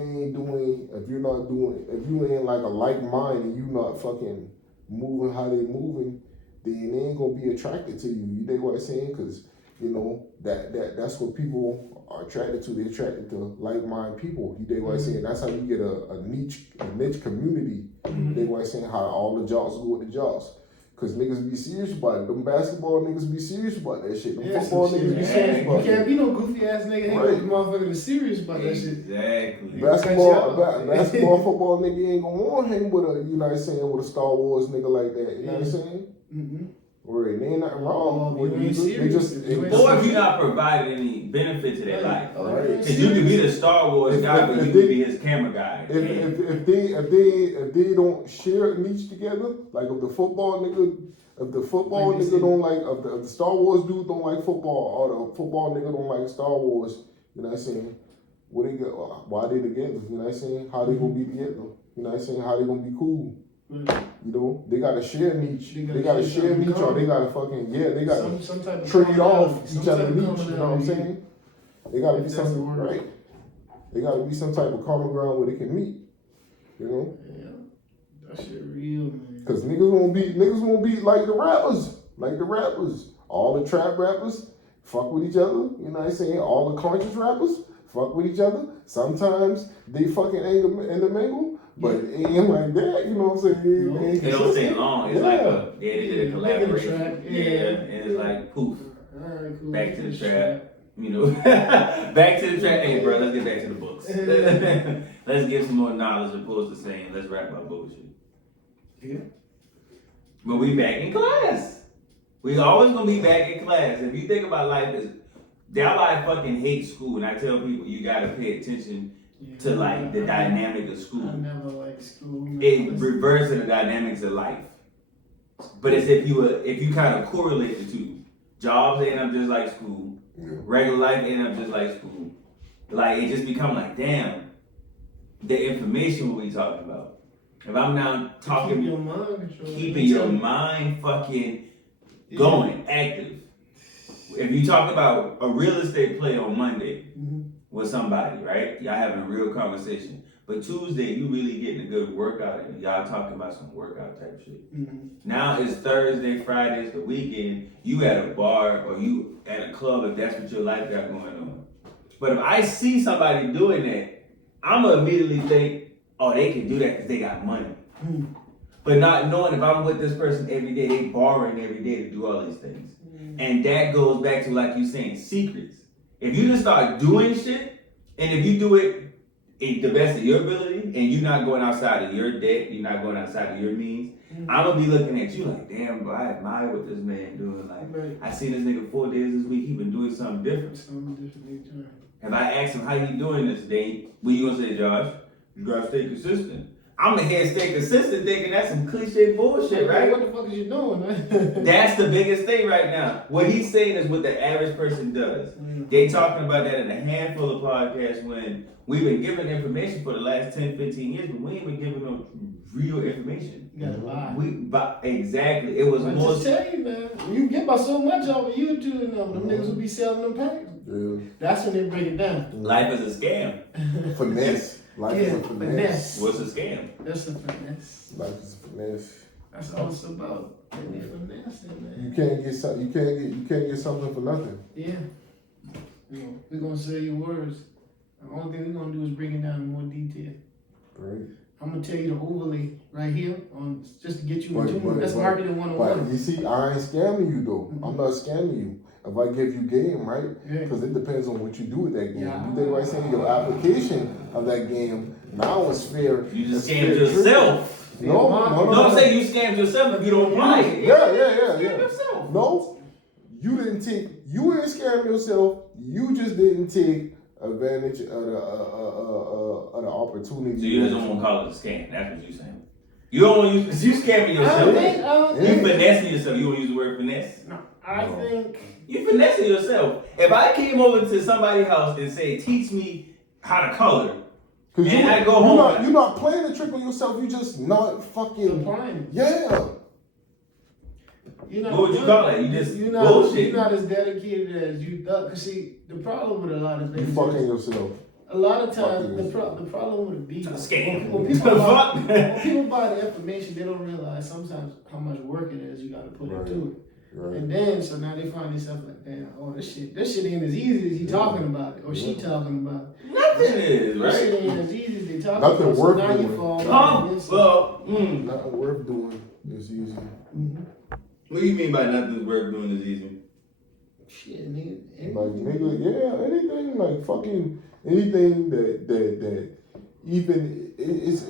ain't like a like mind and you not fucking moving how they moving, then they ain't gonna be attracted to you. You dig what I'm saying? Because that's what people are attracted to. They're attracted to like-minded people. You dig what I'm saying? That's how you get a niche community. You dig what I'm saying? How all the jocks go with the jocks. Cause niggas be serious about it. Them basketball niggas be serious about that shit. Them football niggas be serious about it. You can't be no goofy ass nigga hanging with the motherfucker that's serious about that shit. Exactly. Basketball, football nigga ain't gonna want to hang with a, you know what I'm saying, with a Star Wars nigga like that. You know what I'm saying? Where they ain't nothing wrong. Or if you're not providing any benefit to their life. Right. Cause you could be the Star Wars guy, but you could be his camera guy. If they don't share a niche together, like if the football nigga don't like, if the Star Wars dude don't like football, or the football nigga don't like Star Wars, you know what I'm saying? What they got? Why they together? You know what I'm saying? How they gonna be together? You know what I'm saying? How they gonna be cool? They gotta share niche. They gotta share niche, or they gotta they gotta some type of trade off some each other type of niche. You know what I'm saying? They gotta be something, right? They gotta be some type of common ground where they can meet. You know? Yeah, that shit real, man. Cause niggas won't be like the rappers. All the trap rappers fuck with each other. You know what I'm saying? All the conscious rappers fuck with each other. Sometimes they fucking intermingle. But it ain't like that, you know what I'm saying? They don't stay long. It's like they did a collaboration. Track. Yeah, and it's like poof. Alright, cool. Back to the trap. Back to the trap. Hey, bro, let's get back to the books. Let's get some more knowledge opposed to saying let's rap about bullshit. Yeah. But we back in class. We always gonna be back in class. If you think about life, that's why I fucking hate school, and I tell people you gotta pay attention to like the dynamic of school. I never liked school. It reverses the dynamics of life. But it's if you kind of correlate the two. Jobs end up just like school. Regular life end up just like school. Like it just become like, damn, the information we talking about. If I'm now talking, keeping your mind fucking going, active. If you talk about a real estate play on Monday, with somebody, right? Y'all having a real conversation. But Tuesday, you really getting a good workout in. Y'all talking about some workout type shit. Mm-hmm. Now it's Thursday, Friday, it's the weekend. You at a bar or you at a club if that's what your life got going on. But if I see somebody doing that, I'm gonna immediately think, oh, they can do that because they got money. Mm-hmm. But not knowing if I'm with this person every day, they borrowing every day to do all these things. Mm-hmm. And that goes back to, like you saying, secrets. If you just start doing shit, and if you do it in the best of your ability, and you're not going outside of your debt, you're not going outside of your means, I'm gonna be looking at you like, damn, bro, I admire what this man doing. Like, I seen this nigga 4 days this week, he been doing something different. If I ask him how you doing this day, what you gonna say, Josh? You gotta stay consistent. I'm gonna hear stay consistent thinking that's some cliche bullshit, right? What the fuck is you doing, man? That's the biggest thing right now. What he's saying is what the average person does. They talking about that in a handful of podcasts when we've been giving information for the last 10, 15 years, but we ain't been giving no real information. You gotta buy. Exactly. It was I more. just tell you, man. You get by so much off of YouTube and them niggas will be selling them packs. Yeah. That's when they break it down. Life is a scam. Finesse. Life is a finesse. What's a scam? That's a finesse. Life is a finesse. That's all it's about. They finesse it, man. You can't get something. You can't get something for nothing. Yeah. We're gonna sell you words. The only thing we're gonna do is bring it down in more detail. Right. I'm gonna tell you the overlay right here on just to get you in tune. That's marketing 101. But you see, I ain't scamming you though. I'm not scamming you. If I give you game, right? Yeah. Because it depends on what you do with that game. Yeah. You think what I'm saying? Your application of that game now is fair. You just it's scammed fair yourself. No, No, I'm saying you scammed yourself if you don't apply it. Yeah. Yourself. No, you didn't scam yourself. You just didn't take advantage of the opportunity. So you just don't want to call it a scam. That's what you're saying. You don't want to use, because you scamming yourself. You finessing yourself. You want to use the word finesse? No, I think you finessing yourself. If I came over to somebody's house and say, teach me how to color, and I go home. You're not playing the trick on yourself. You just not fucking applying. Yeah. What would you call it? You just bullshit. You're not as dedicated as you thought. Cause see, the problem with a lot of things. You fucking yourself. A lot of times, the problem with it be scam. When people buy the information, they don't realize sometimes how much work it is you got to put into it. Right. And then, so now they find themselves like, damn, oh, this shit ain't as easy as he talking about it, or she talking about it. Nothing is, right? This shit ain't as easy as they talking Nothing about. worth So now doing. you fall. Nothing worth doing is easy. Mm-hmm. What do you mean by nothing's worth doing is easy? Shit, nigga. Like nigga, yeah, anything like fucking anything that even it's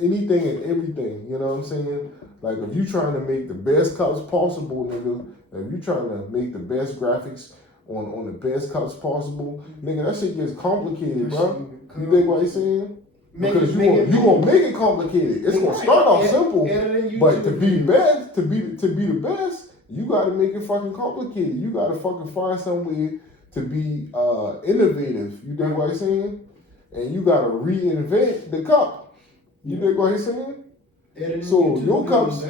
anything and everything. You know what I'm saying? Like if you trying to make the best cups possible, nigga. If you trying to make the best graphics on the best cups possible, nigga, that shit gets complicated, bro. You think what I'm saying? Because you gonna make it complicated. It's gonna start off simple, but to be best, to be the best, you gotta make it fucking complicated. You gotta fucking find some way to be innovative. You dig what I'm saying? And you gotta reinvent the cup. You dig what I'm saying? So your cups,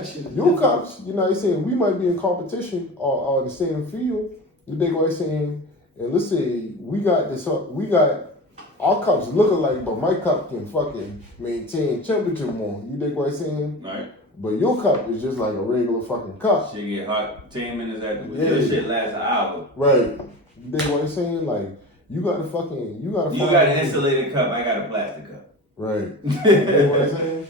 you know what I'm saying? We might be in competition or in the same field. You dig what I'm saying? And let's say we got our cups look alike, but my cup can fucking maintain temperature more. You dig what I'm saying? Right. But your cup is just like a regular fucking cup. Shit get hot 10 minutes after. Yeah. Your shit lasts an hour. Right. You dig what I'm saying? Like, you got an insulated cup, I got a plastic cup. Right. You dig what I'm saying?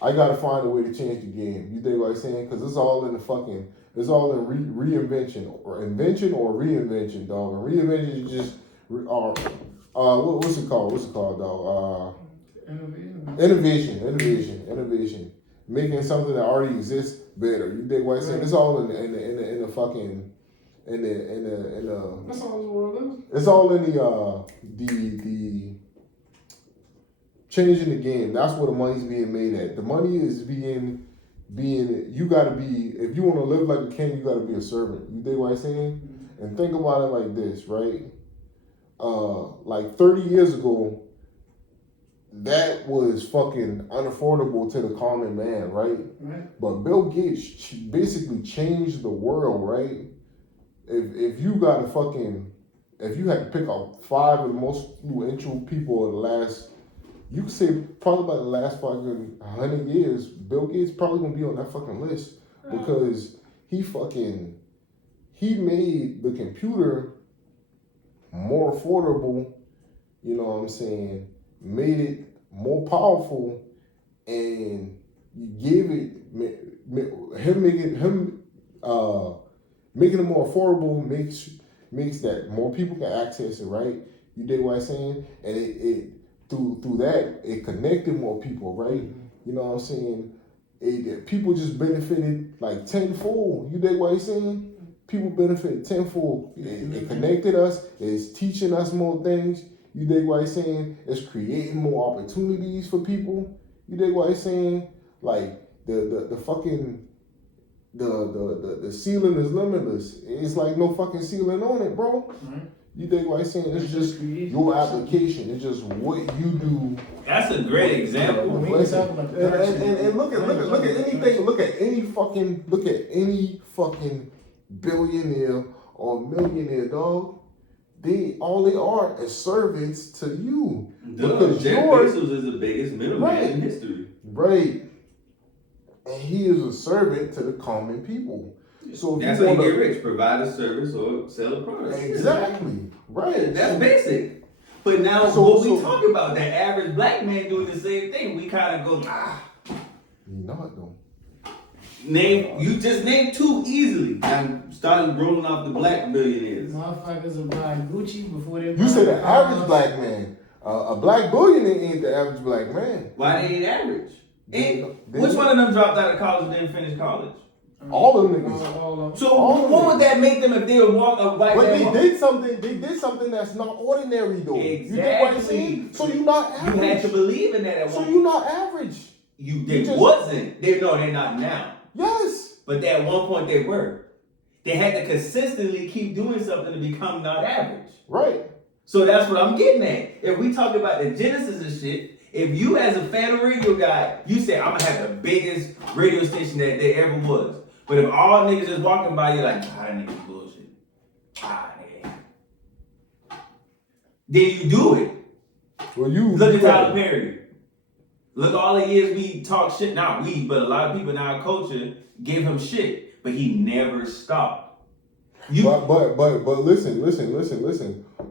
I gotta find a way to change the game. You dig what I'm saying? Because it's all in reinvention or invention or reinvention, dog. And reinvention is just what's it called, dog? Innovation. Making something that already exists better. You dig what I'm saying? It's all in the fucking That's all the world is. it's all in the changing the game. That's where the money's being made at. The money is being you gotta be, if you wanna live like a king, you gotta be a servant. You dig what I'm saying? And think about it like this, right? Like 30 years ago, that was fucking unaffordable to the common man, right? Right. But Bill Gates basically changed the world, right? If you got a fucking if you had to pick out 5 of the most influential people of the last, you could say probably about the last fucking 100 years, Bill Gates probably gonna be on that fucking list because he made the computer more affordable, you know what I'm saying, made it more powerful, and you gave it, making it more affordable makes that more people can access it, right? You dig what I'm saying? And it through that, it connected more people, right? You know what I'm saying? People just benefited like tenfold. You dig what I'm saying? People benefited tenfold. It connected us. It's teaching us more things. You dig what I'm saying? It's creating more opportunities for people. You dig what I'm saying? Like the fucking the ceiling is limitless. It's like no fucking ceiling on it, bro. Right. You dig what I'm saying? It's just your application. It's just what you do. That's a great example. And look at anything. Look at any fucking billionaire or millionaire, dog. All they are is servants to you. Because Jeff Bezos is the biggest middleman in history. Right. And he is a servant to the common people. So that's how you get rich. Provide a service or sell a product. Exactly. Right. That's basic. But now what we talk about, that average black man doing the same thing, we kind of go, You know it though. You just named 2 easily. I'm starting rolling off the black billionaires. Motherfuckers are buying Gucci before they. You say the average black man. A black billionaire ain't the average black man. Why they ain't average? Which one of them dropped out of college and didn't finish college? All of them niggas. So what would that make them if they would walk a white man? But they did something that's not ordinary though. Exactly. You get what I'm saying? So you're not average. You had to believe in that at So one you're not average. They wasn't. They're not now. Yes. But at one point they were. They had to consistently keep doing something to become not average. Right. So that's what I'm getting at. If we talk about the genesis of shit, if you as a fan of radio guy, you say, I'm gonna have the biggest radio station that there ever was. But if all niggas just walking by, you're like, that nigga's bullshit. Nigga. Then you do it. Well, you look at Tyler Perry. Look all the years we talk shit. Not we, but a lot of people in our culture gave him shit. But he never stopped. But listen.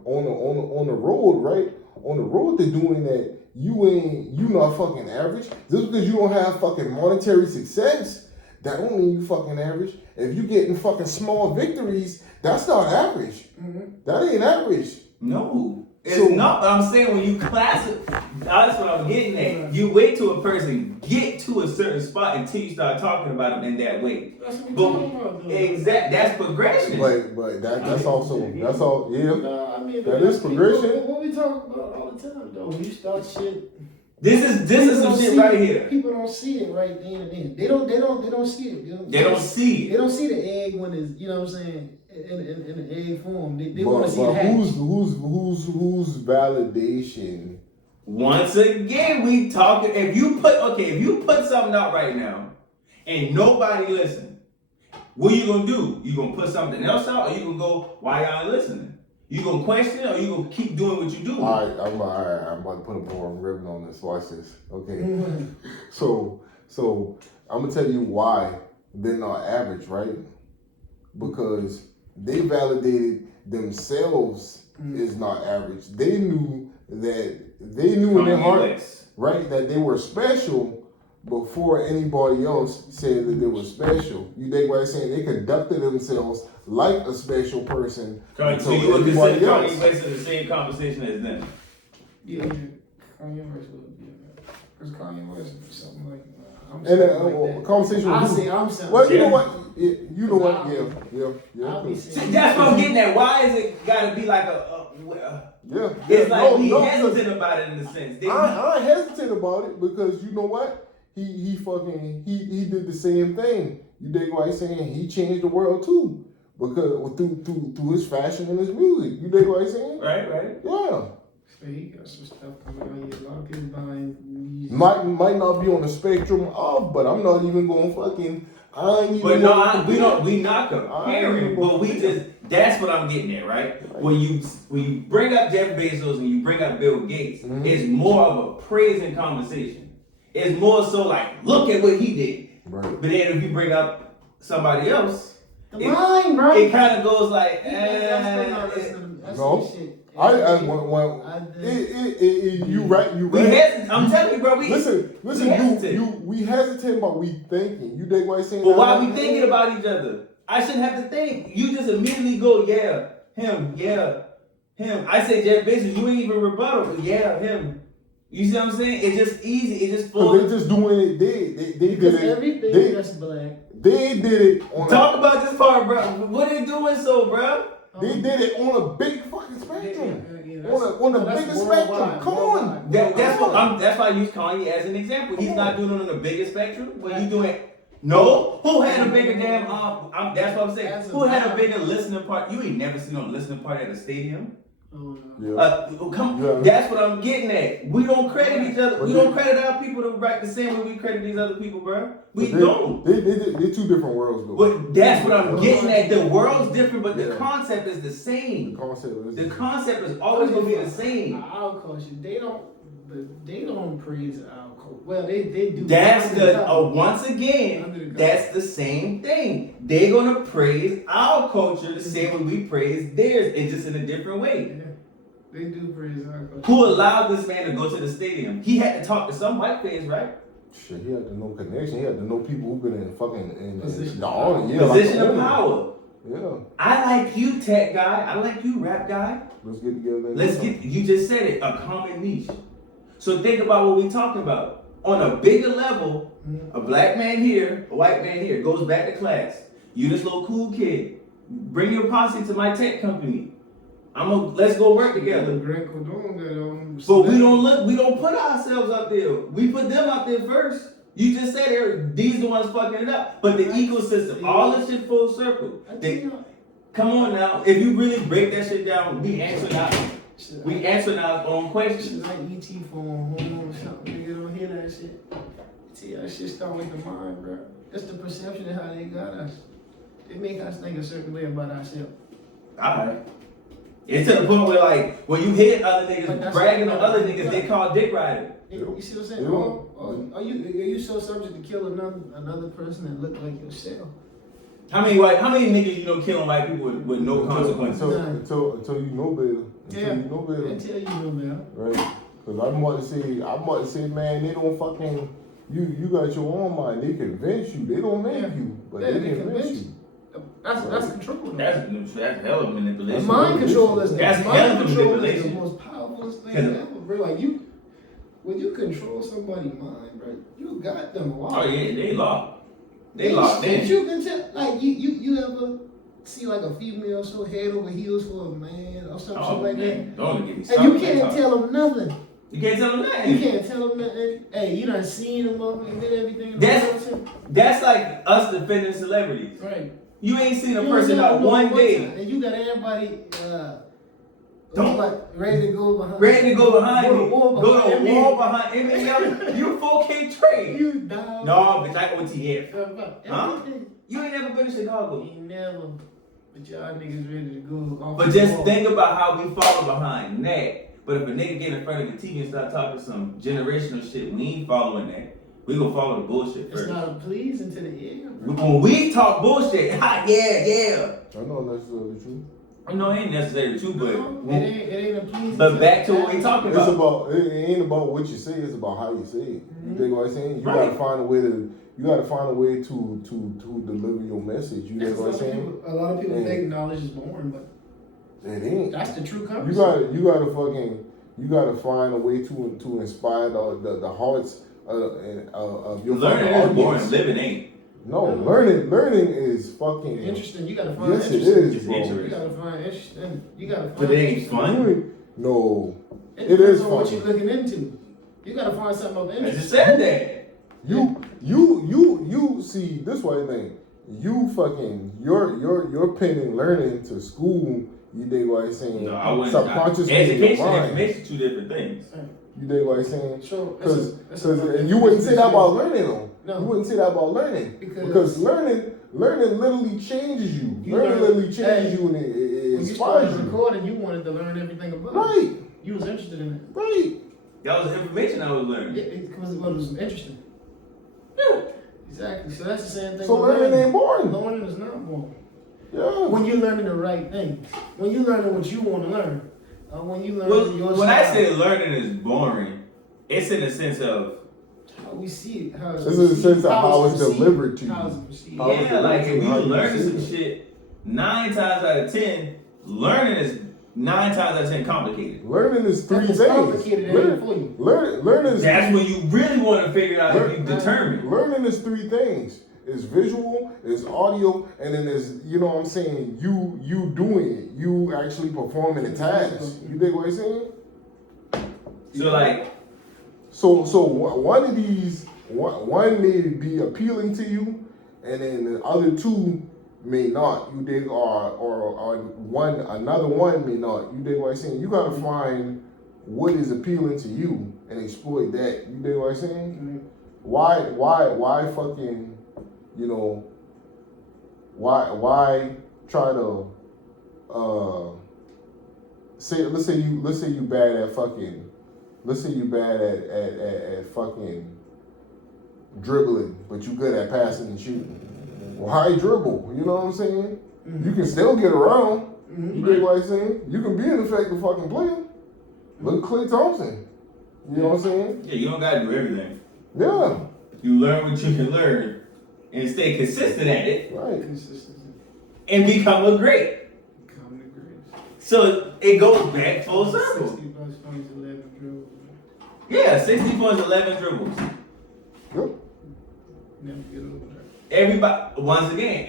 On the road, right? On the road, they're doing that. You not fucking average. Just because you don't have fucking monetary success, that don't mean you fucking average. If you getting fucking small victories, that's not average. Mm-hmm. That ain't average. No. It's not. I'm saying when you classify, that's what I'm getting at. You wait till a person get to a certain spot until you start talking about them in that way. That's what That's progression. But that's all. Yeah. That is progression. What we talk about all the time though. When you start shit. This is some shit right here. People don't see it right then and then. They don't see it. They don't see it. They don't see the egg when it's, you know what I'm saying, in the egg form. They want to see it hatch. Who's validation? Once again, we talking. If you put something out right now, and nobody listen, what you gonna do? You gonna put something else out, or you gonna go, why y'all ain't listening? You gonna question it, or you gonna keep doing what you do? All right, I'm about to put a more ribbon on this. Watch this, okay? So I'm gonna tell you why they're not average, right? Because they validated themselves is not average. They knew in their heart, right, that they were special before anybody else said that they were special. You dig what I'm saying? They conducted themselves like a special person. So you would consider Kanye West in the same conversation as them? Yeah, Kanye West would be. Because Kanye West is something like. Conversation with I'm saying. Well, you know what? You know what? Yeah. See, that's what I'm getting at. Why is it gotta be like yeah. It's like we hesitant about it in a sense. I ain't hesitant about it because you know what? He did the same thing. You dig what I'm saying? He changed the world too. Because through his fashion and his music. You dig what I'm saying? Right. Yeah. So he got some stuff coming out here. A lot of people buying music. Might not be on the spectrum of, but I'm not even gonna fucking I ain't even. But no, we not I ain't comparing, even but we gonna just, that's what I'm getting at, right? When you bring up Jeff Bezos and you bring up Bill Gates, it's more of a praising conversation. It's more so like, look at what he did. Right. But then if you bring up somebody else, Mind, bro. it kind of goes like, No. You right. I'm telling you, bro. We hesitate, but we thinking. You dig what I'm saying? But why we thinking about each other? I shouldn't have to think. You just immediately go, yeah, him. I say Jeff Bezos, you ain't even rebuttal. Yeah, him. You see what I'm saying? It's just easy. It just flows. They just doing it. They because did it. Everything that's black. They did it. Talk about this part, bro. What are they doing so, bro? They did it on a big fucking spectrum. On the biggest spectrum. Come on. That's why I use Kanye as an example. He's not doing it on the biggest spectrum. When you doing no, who had a bigger damn that's what I'm saying. Who had a bigger listening part? You ain't never seen a listening part at a stadium. That's what I'm getting at. We don't credit each other. We don't credit our people the same way we credit these other people, bro. We don't. They're two different worlds, though. But that's what I'm getting at. The world's different, but the concept is the same. The concept is always gonna be the same. Our culture, they don't praise our culture. Well, they do. That's once again, that's the same thing. They're gonna praise our culture the same way we praise theirs. It's just in a different way. Yeah, they do praise our culture. Who allowed this man to go to the stadium? He had to talk to some white face, right? Shit, he had to know connection. He had to know people who've been in fucking position of power. Yeah. I like you, tech guy. I like you, rap guy. Let's get together. You just said it, a common niche. So think about what we're talking about. On a bigger level, a black man here, a white man here, goes back to class. You this little cool kid. Bring your posse to my tech company. Let's go work together. But we don't put ourselves up there. We put them up there first. You just said these the ones fucking it up. But the ecosystem, all this shit full circle. Come on now. If you really break that shit down, we answering our own questions. Like E.T. phone home or something. You don't hear that shit. See, that shit start with the mind, bro. That's the perception of how they got us. They make us think a certain way about ourselves. Alright. It's to the point where, like, when you hear other niggas bragging on other niggas, they call dick riding. You see what I'm saying? Are you so subject to kill another person that look like yourself? How many niggas you know killing white people with no consequences? Until you know better. Until you know better. Right? Because I'm about to say, man, they don't fucking. You got your own mind. They convince you. They don't make you, but they convince you. That's control. That's hell of manipulation. Mind control is the most powerful thing ever, bro. Like when you control somebody's mind, bro, you got them locked. Oh yeah, they locked. They locked in. You can tell, like you ever see like a female so head over heels for a man or something like that? Don't get me started. And you can't tell them nothing. You can't tell them nothing. You can't tell them nothing. Hey, you done seen them up and did everything. That's like us defending celebrities. Right. You ain't seen a person out one day. And you got everybody ready to go behind. Ready to go behind me. Go to a wall behind Eminem. You 4K trade. You down. No, bitch, I OTF. Huh? You ain't never been to Chicago. Ain't never. But y'all niggas ready to go off. But just think about how we follow behind that. But if a nigga get in front of the TV and start talking some generational shit, we ain't following that. We gonna follow the bullshit first. It's not pleasing to the ear. When we talk bullshit, yeah. I know necessarily true. I know it ain't necessarily true, but it ain't a pleasing. But back to what we talking about. It ain't about what you say. It's about how you say it. You dig what I'm saying? You gotta find a way to deliver your message. You dig what I'm saying? A lot of people think knowledge is boring, but it ain't. That's the true conversation. You gotta find a way to inspire the hearts of your learning is boring. Living ain't. No, learning is fucking interesting. You gotta find interesting. Yes, it is, bro. You gotta find interesting. You gotta find. But it ain't fun. No, it is fun. What you looking into? You gotta find something of interest. I just said that. You see this way thing. You fucking you're pinning learning to school. You dig what I'm saying? No, I wouldn't. Subconsciously, education and information, two different things. You dig what I'm saying? Sure. Because you wouldn't say that about learning though. No. You wouldn't say that about learning. Because learning literally changes you. Learning literally changes you and it when you inspires started you. recording, you wanted to learn everything about it. Right. You was interested in it. Right. That was information I was learning. Yeah, because it was interesting. Yeah. Exactly. So that's the same thing. So with learning ain't boring. Learning is not boring. Yeah. When you're learning the right things. When you're learning what you want to learn. When you learn your when I style. say learning is boring, it's in the sense of how we see it. How it's This is the sense of how it's perceived, delivered to you. How it's perceived. How it's yeah, like if you how you learning see some it. shit, 9 times out of 10, learning is 9 times out of 10 complicated. Learning is three It's things. complicated for you. Learning is That's when you really want to figure it out if you determine. Learning is three things. It's visual, it's audio, and then there's, you know what I'm saying, you doing it. You actually performing the task. You dig what I'm saying? So like, So one of these, one may be appealing to you, and then the other two may not. You dig, or another one may not. You dig what I'm saying? You gotta find what is appealing to you and exploit that. You dig what I'm saying? Why fucking, you know, why try to let's say you bad at fucking, let's say you bad at fucking dribbling, but you good at passing and shooting. Why dribble? You know what I'm saying? You can still get around. You dig what I'm saying? You can be an effective fucking player. Look at Klay Thompson. You know what I'm saying? yeah, you don't gotta do everything. Yeah. You learn what you can learn and stay consistent at it Right. Consistency. and become a great. Become the greatest. So it goes back full 60 circle. plus points, 11 dribbles. Yeah, 60 points, 11 dribbles. Yep. Never get over that. Everybody, once again,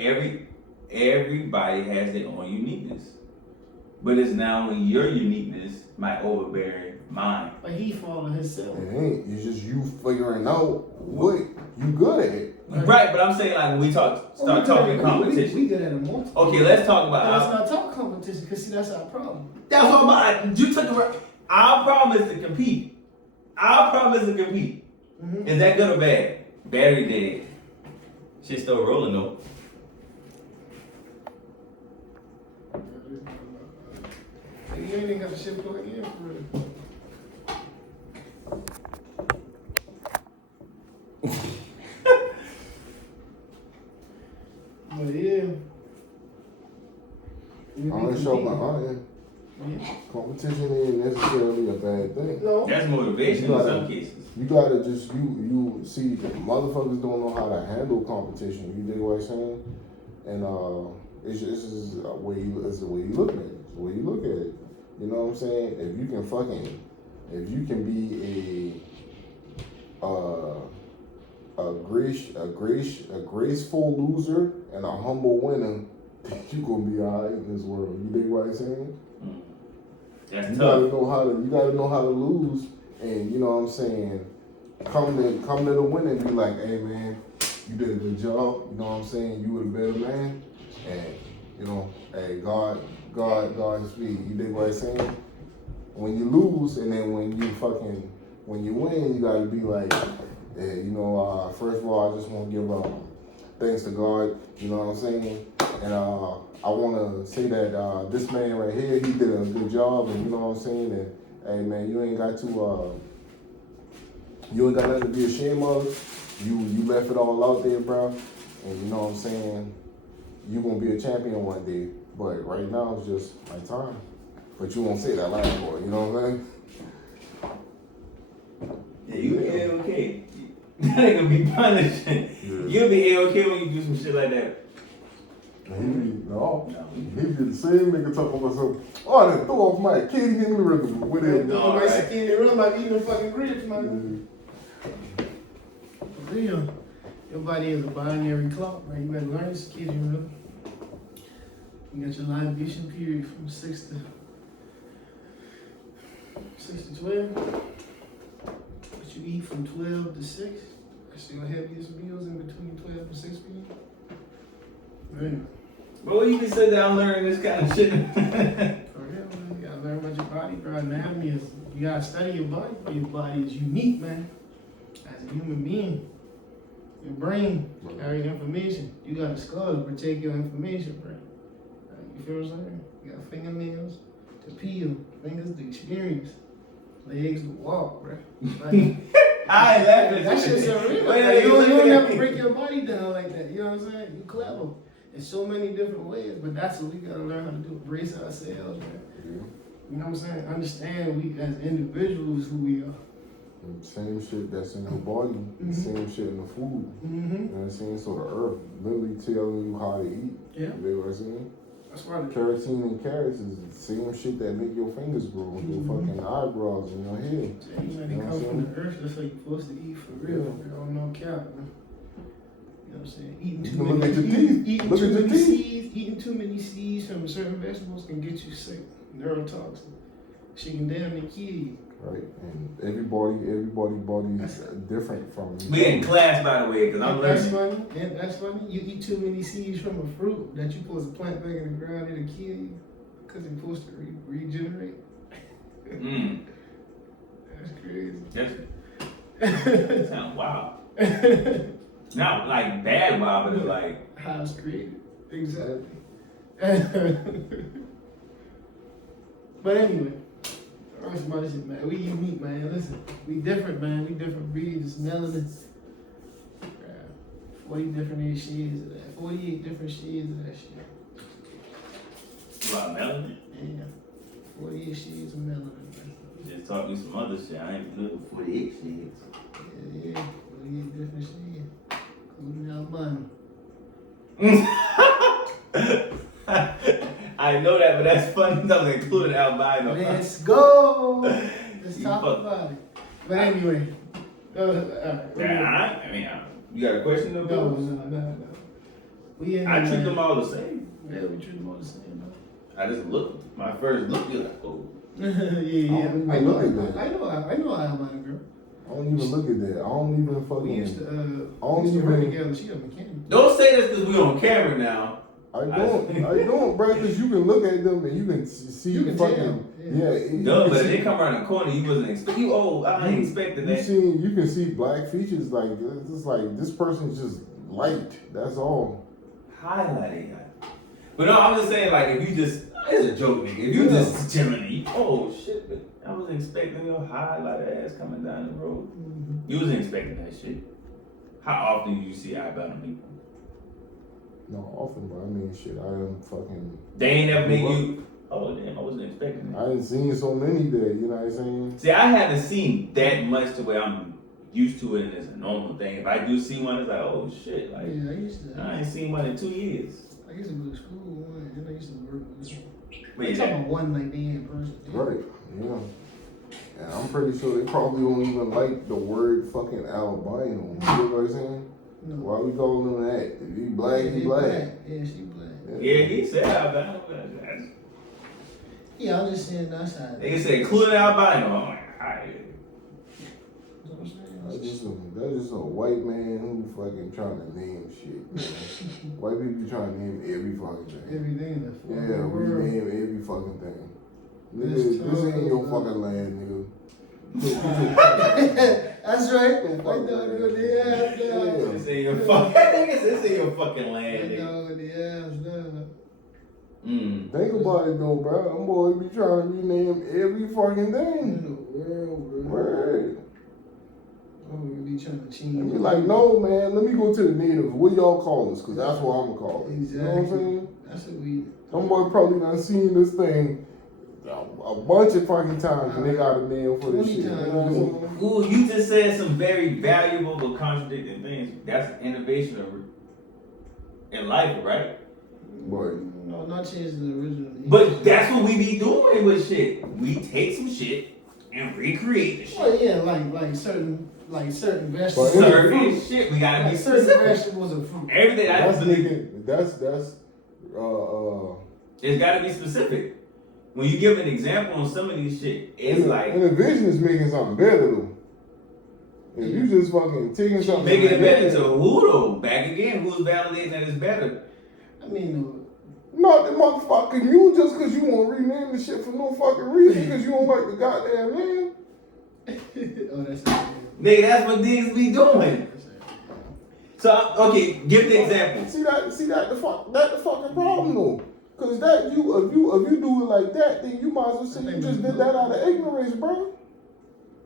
everybody has their own uniqueness. But it's now when your uniqueness might overbear mine. But he followed himself. It ain't. It's just you figuring out what you good at. Right, but I'm saying like when we start talking competition. We good at a multiple. Okay, let's talk But let's about not talk competition, because see, that's our problem. that's what I'm about. You took the our problem is to compete. Our problem is to compete. Mm-hmm. Is that good or bad? Battery dead. Shit still rolling though. You ain't even got the shit plugged in for real. But yeah. I don't show my iron. Competition ain't necessarily a bad thing. No. That's motivation in some cases. You gotta just you see motherfuckers don't know how to handle competition. You dig what I'm saying? And it's just the way you look at it. It's the way you look at it. You know what I'm saying? If you can be a graceful loser and a humble winner, you gonna be alright in this world. You dig what I'm saying? That's You tough. gotta know how to lose, and you know what I'm saying. Come to the win and be like, hey man, you did a good job. You know what I'm saying. You were the better man, and you know, hey God speed. You dig what I'm saying? When you lose, and then when you win, you gotta be like, hey, you know, first of all, I just want to give thanks to God. You know what I'm saying, and I want to say that this man right here, he did a good job, and you know what I'm saying. And hey man, you ain't got nothing to be ashamed of. You left it all out there, bro. And you know what I'm saying. You gonna be a champion one day, but right now it's just my time. But you won't say that last part. You know what I'm saying? Yeah, you be A-okay. That ain't gonna be punishing. Yeah. You'll be A-okay when you do some shit like that. He be the same nigga talking about something. Oh, I done threw off my kid in the rhythm with him. No, my skinny run like eating fucking grits, man. For real. Your body is a binary clock, right? You better learn this kid, you know. You got your libation period from 6 to 12. But you eat from 12 to 6. That's your heaviest meals in between 12 and 6 p.m. Right. But what you be saying that I'm learning this kind of shit? For real, man. You gotta learn about your body, bro. Anatomy is, you gotta study your body. Your body is unique, man. As a human being. Your brain carry information. You got a skull to protect your information, bro. You feel what I'm saying? You got fingernails to peel, fingers to experience, legs to walk, bro. Like, I ain't laughing. that shit's so real. Wait, Like, you look don't at never me. break your body down like that. You know what I'm saying? You clever in so many different ways, but that's what we gotta learn how to do. Brace ourselves, man. Yeah. You know what I'm saying? Understand we as individuals who we are. And same shit that's in the body, Mhm. same shit in the food. Mm-hmm. You know what I'm saying? So the earth literally telling you how to eat. Yeah. You know what I'm saying? That's why the Carotene and carrots is the same shit that make your fingers grow, and your fucking eyebrows and your hair. you know, they come from the earth, that's how you're supposed to eat for real. Yeah. I don't know cap, man. You know what I'm saying? Eating You too can look many at your teeth. eating Look too at your many teeth. seeds, eating too many seeds from certain vegetables can get you sick. Neurotoxin. Shit can damn near kill you. Right? And everybody body is different from each We in other. class, by the way, because I'm And that's learning. funny. And that's funny. You eat too many seeds from a fruit that you supposed to plant back in the ground, it'll kill you. Because it's supposed to regenerate. Mm, That's crazy. that sounds wild. Not like bad wild, but like, How it's created. Exactly. But anyway, that's about this shit, man. We unique, man. Listen, we different, man. We different breeds. It's melanin. 40 different shades of that. 48 different shades of that shit. about melanin. Yeah. 48 shades of melanin, man. Just talk me some other shit. I ain't good with 48 shades. Yeah. 48 different shades. Including albino. I know that, but that's funny. That was including albino. Let's go. Let's You talk fuck- about it. But anyway. I mean, you got a question though? No. Bills? We in I there, treat man. them all the same. Yeah, we treat them all the same, man. I just look. My first look, you're like, oh. Yeah. I look at that. I know I am my girl. I don't even look at that. I don't even We fucking. used to, Only we used to work even- together. She a mechanic. Don't say this because we on camera now. I don't, bro, because you can look at them and you can see You can fucking. tell, yeah. No, you but can if they see- come around the corner, you wasn't expecting. I ain't expecting that. You can see black features like it's just like this person's just light. That's all. Highlighting that. But no, I'm just saying, like, if you just, it's a joke, nigga. If you Yeah. just chilling, oh shit, but I wasn't expecting your highlighter ass coming down the road. Mm-hmm. You wasn't expecting that shit. How often do you see eyebrow people? No, often, but I mean, shit, I am fucking. They ain't never make you, oh damn, I wasn't expecting that. I ain't seen so many that, you know what I'm saying? See, I haven't seen that much to where I'm used to it and it's a normal thing. If I do see one, it's like, oh shit, like, Yeah, I used to. I ain't seen one in 2 years. I used to go to school with one, and I used to work with them. But I'm yeah, talking about one like they in person. Right, yeah. And I'm pretty sure they probably don't even like the word fucking albino. You know what I'm saying? No. Why we calling them that? If he black, he They black. Yeah, she black. yeah, he said albino. Yeah, I'm just saying that's how. They can say including albino. I'm like, alright. You know what I'm saying? That's just a white man who fucking trying to name shit. Man. White people trying to name every fucking thing. Everything that's Yeah, we name every fucking thing. Nigga, This this ain't your tough, fucking land, nigga. That's right. White dog with the ass down. This ain't your fucking, this ain't your fucking land, White nigga. dog with the ass down. Think about it though, bro. Them boys be trying to rename every fucking In thing. the world, bro. Word. Oh, we be trying to change. And be like, no, man, let me go to the natives. What y'all call us? Because that's what I'm going to call it. Exactly. You know what I'm saying? That's what we. Them boys probably done seen this thing a bunch of fucking times and they got a name for this 20 shit. You know times. what I'm saying? Ooh, you just said some very valuable but contradicting things. That's innovation in life, right? But No, not changing the original. But that's what we be doing with shit. We take some shit and recreate the shit. Well, yeah, like certain vegetables. But Certain shit, we gotta be Like certain specific. vegetables and fruit. Everything I that's believe, making, it's gotta be specific. When you give an example on some of these shit, it's like innovation is making something better though. If you just fucking taking something. making it better to who though? Back again, who's validating that it's better? I mean, Not the motherfucking you just because you want to rename the shit for no fucking reason because you don't like the goddamn name. oh, that's it. Nigga, that's what niggas be doing. So okay, give the example. See that the fucking problem though. Cause that if you do it like that, then you might as well say you just did that out of ignorance, bro.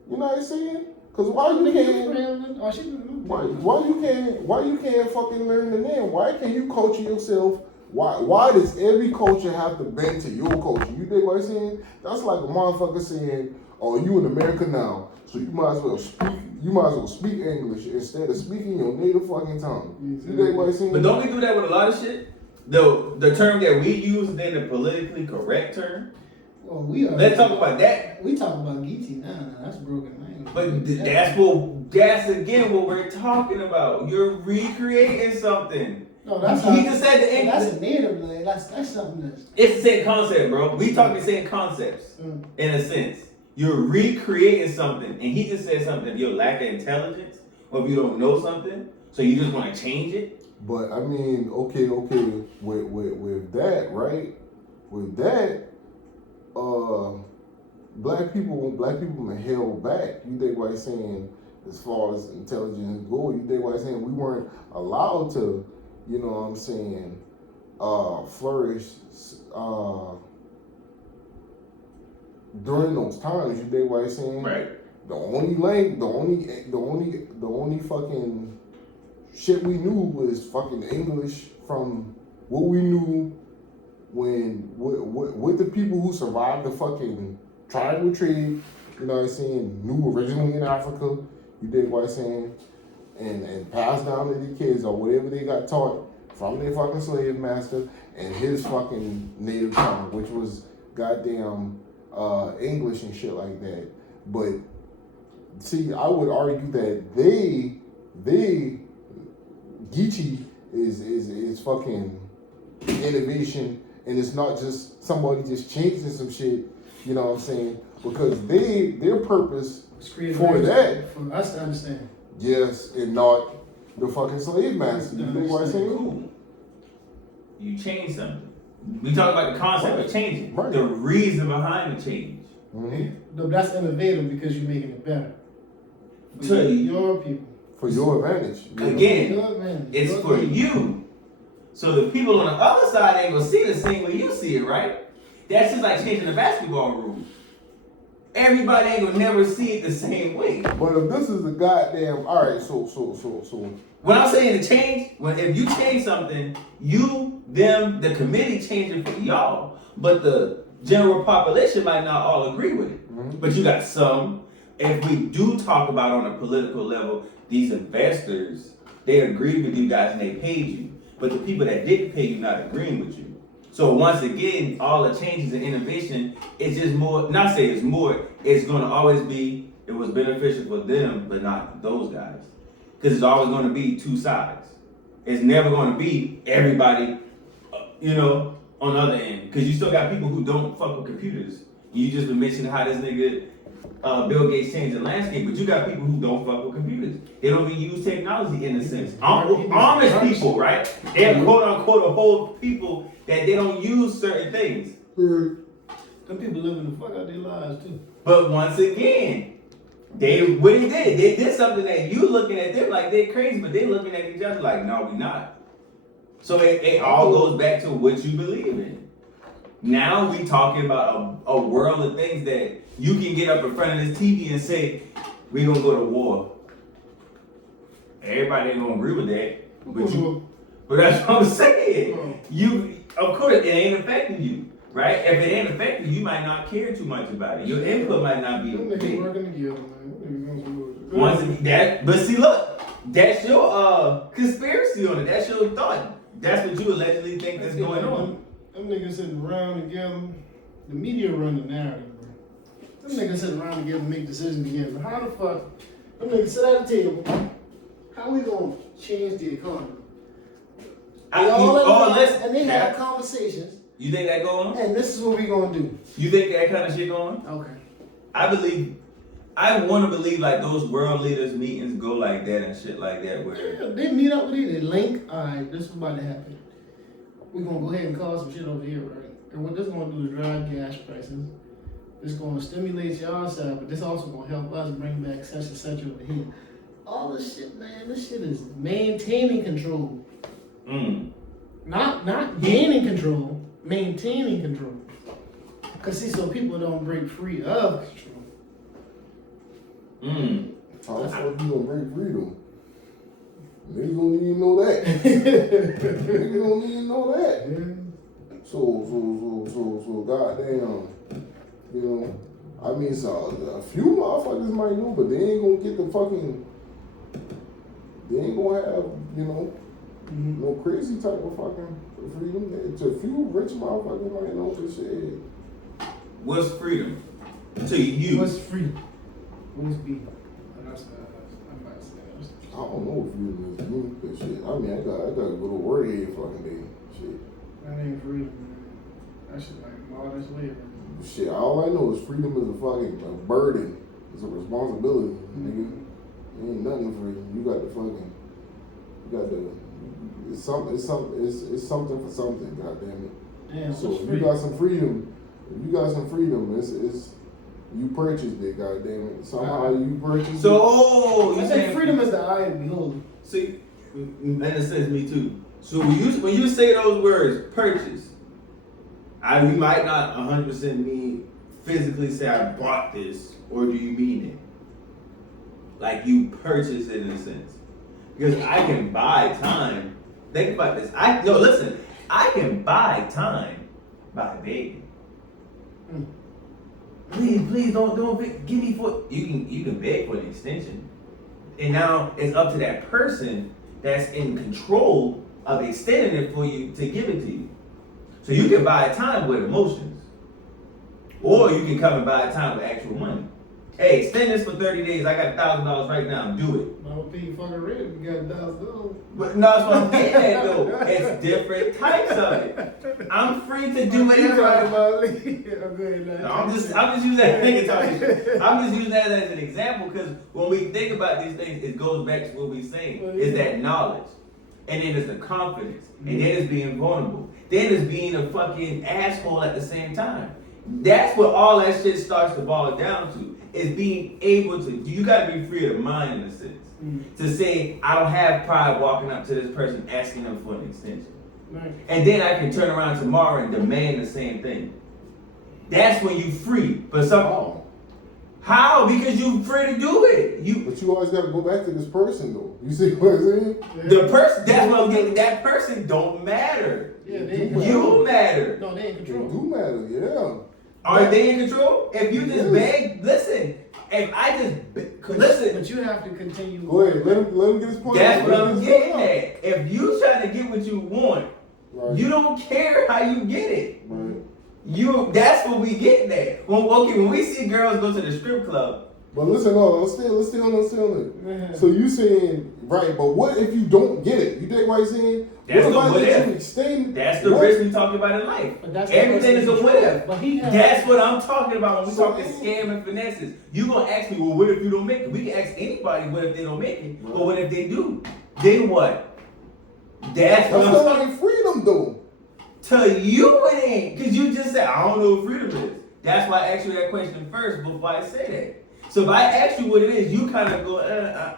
You know what I'm saying? Cause why you can't fucking learn the name? Why can't you culture yourself? Why does every culture have to bend to your culture? You dig what I'm saying? That's like a motherfucker saying, "Oh, you in America now, so you might as well speak English instead of speaking your native fucking tongue." You dig what I'm saying? But don't we do that with a lot of shit? The term that we use is then the politically correct term. Well, let's talk about that. We talk about Geechee now. That's broken language. But that's again what we're talking about. You're recreating something. No, that's he just said the English. That's a native language. That's something that's. It's the same concept, bro. We talking the same concepts in a sense. You're recreating something, and he just said something. If you lack of intelligence, or if you don't know something, so you just want to change it. But I mean, okay, with that, right? With that, black people been held back. You dig what I'm saying? As far as intelligence go, you dig what I'm saying? We weren't allowed to, you know what I'm saying, flourish during those times. You dig what I'm saying? Right. The only fucking shit we knew was fucking English from what we knew when with the people who survived the fucking tribal trade, you know what I'm saying, knew originally in Africa, you dig what I'm saying, and passed down to the kids or whatever they got taught from their fucking slave master and his fucking native tongue, which was goddamn English and shit like that. But see, I would argue that they Geechee is fucking innovation, and it's not just somebody just changing some shit, you know what I'm saying? Because their purpose for that, for us to understand. yes, and not the fucking slave master. You know what I'm saying? Cool. You change something. We talk about the concept of changing, the reason behind the change. Mm-hmm. No, that's innovative because you're making it better. To your people. For your advantage. Again, it's for you. So the people on the other side ain't gonna see the same way you see it, right? That's just like changing the basketball rules. Everybody ain't gonna never see it the same way. But if this is a goddamn, all right, so. When I'm saying to change, if you change something, the committee change it for y'all, but the general population might not all agree with it. Mm-hmm. But you got some. If we do talk about on a political level, these investors, they agreed with you guys and they paid you. But the people that didn't pay you not agreeing with you. So once again, all the changes and innovation, it's just more, not say it's more, it's gonna always be, it was beneficial for them, but not those guys. Because it's always gonna be two sides. It's never gonna be everybody, on the other end. Because you still got people who don't fuck with computers. You just been mentioning how this nigga, Bill Gates changed the landscape, but you got people who don't fuck with computers. They don't even use technology in a sense. Amish people, right? They're quote unquote a whole people that they don't use certain things. Them people living the fuck out their lives too. But once again, they did something that you looking at them like they're crazy, but they looking at each other like, no, we not. So it all goes back to what you believe in. Now we talking about a world of things that you can get up in front of this TV and say, we gonna go to war. Everybody ain't gonna agree with that. But that's what I'm saying. Of course, it ain't affecting you, right? If it ain't affecting you, you might not care too much about it. Your input might not be big. But see, look, that's your conspiracy on it. That's your thought. That's what you allegedly think that's going on. Them niggas sitting around together. The media run the narrative, bro. Them niggas sitting around together and make decisions together. How the fuck? Them niggas sit at the table. How we gonna change the economy? And they have conversations. You think that going on? And this is what we gonna do. You think that kind of shit going on? Okay. I want to believe like those world leaders meetings go like that and shit like that. Where they meet up with it, they link. All right, this is about to happen. We're gonna go ahead and cause some shit over here, right? And what this gonna do is drive gas prices. It's gonna stimulate y'all side, but this also gonna help us bring back such and such over here. all this shit, man. This shit is maintaining control. Not gaining control, maintaining control. Cause see, so people don't break free of control. How the fuck you gonna break freedom? Niggas don't even know that. Niggas don't even know that. So goddamn, you know, I mean, so a few motherfuckers might know, but they ain't gonna get the fucking, they ain't gonna have, you know, no crazy type of fucking freedom. It's a few rich motherfuckers might know this shit. What's freedom to you? What's freedom? What's be? I don't know if freedom is good, but shit. I mean, I got a little word here fucking day. Shit. That ain't freedom, man. That shit like modern slavery. Shit, all I know is freedom is a fucking burden. It's a responsibility, nigga. It ain't nothing free. You got the fucking, it's something for something, goddamn it. Damn, so if you got some freedom, it's you purchased it, goddamn it. Somehow you purchased So, it. I think freedom is the eye of the beholder. See, and it says me too. So when you say those words, purchase, we might not 100% mean physically say I bought this, or do you mean it? Like you purchase it in a sense. Because I can buy time. Think about this. Listen, I can buy time by begging. Please don't give me for you can beg for an extension. And now it's up to that person that's in control of extending it for you to give it to you. So you can buy time with emotions. Or you can come and buy time with actual money. Hey, extend this for 30 days. I got $1,000 right now. Do it. I don't think you fucking ready. You got $1,000. But no, that's what I'm getting at though. It's different types of it. I'm free to do whatever I want. I'm just using that thing. I'm just using that as an example because when we think about these things, it goes back to what we're saying. Is that knowledge. And then it's the confidence. And then it's being vulnerable. Then it's being a fucking asshole at the same time. That's what all that shit starts to boil down to. Is being able to, you gotta be free of the mind in a sense. To say, I don't have pride walking up to this person asking them for an extension. Right. And then I can turn around tomorrow and demand the same thing. That's when you free. But how? Because you free to do it. But you always gotta go back to this person though. You see what I'm saying? The person, that's what I'm getting. That person don't matter. Yeah, they in you matter. No, they in control. They do matter, yeah. Are they in control? If you just beg, listen. If I just listen, but you have to continue. Go ahead, let him get his point. That's what I'm getting at. If you trying to get what you want, you don't care how you get it. Right. That's what we getting at. When we see girls go to the strip club. But listen, let's stay on it. So you saying right? But what if you don't get it? You dig what I'm saying? That's what what if. That's the risk we talking about in life. Everything is a what if. That's what I'm talking about when we talking scam and finesses. You gonna ask me, well, what if you don't make it? We can ask anybody what if they don't make it, but what if they do? Then what? That's not like freedom though. To you it ain't, cause you just said I don't know what freedom is. That's why I asked you that question first before I say that. So if I ask you what it is, you kind of go,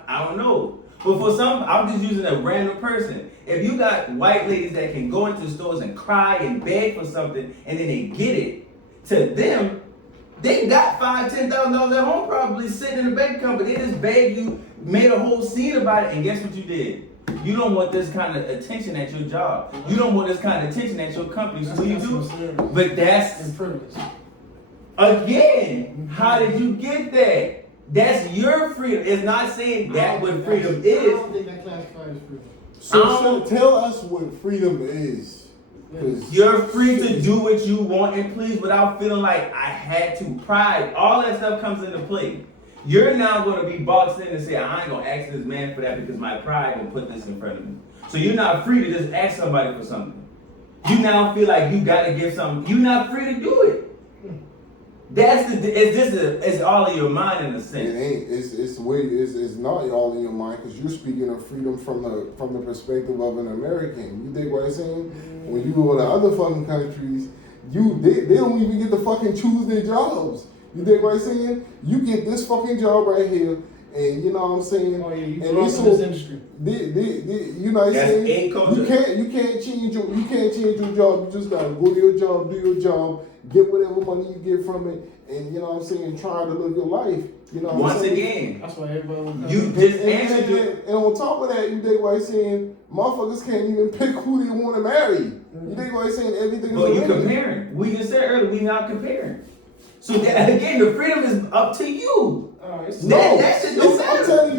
I don't know. But for some, I'm just using a random person. If you got white ladies that can go into stores and cry and beg for something, and then they get it, to them, they got $5,000, $10,000 at home probably sitting in the bank account, but they just begged you, made a whole scene about it, and guess what you did? You don't want this kind of attention at your job. You don't want this kind of attention at your company. So what you do? But that's privilege. Again, how did you get that? That's your freedom. It's not saying that what freedom is. I don't think that classifies as freedom. So tell us what freedom is. You're free to do what you want and please without feeling like I had to. Pride, all that stuff comes into play. You're now going to be boxed in and say, I ain't going to ask this man for that because my pride will put this in front of me. So you're not free to just ask somebody for something. You now feel like you got to give something. You're not free to do it. It's all in your mind in a sense. It ain't. It's not all in your mind because you're speaking of freedom from the perspective of an American. You dig what I'm saying? When you go to other fucking countries, they don't even get to fucking choose their jobs. You dig what I'm saying? You get this fucking job right here, and you know what I'm saying. Oh yeah, you And grew up this in whole- this industry. You know what I'm That's saying? a culture. You can't change your job. You just gotta go to your job, do your job, get whatever money you get from it, and you know what I'm saying, try to live your life. You know what Once I'm saying? again, That's why everybody wants you just answered your. And on top of that, you dig what I'm saying? Motherfuckers can't even pick who they want to marry. You dig what I'm saying? Everything is But you arranged. comparing. We just said earlier we not comparing. So that, again, the freedom is up to you. it's That shit don't I'm matter. telling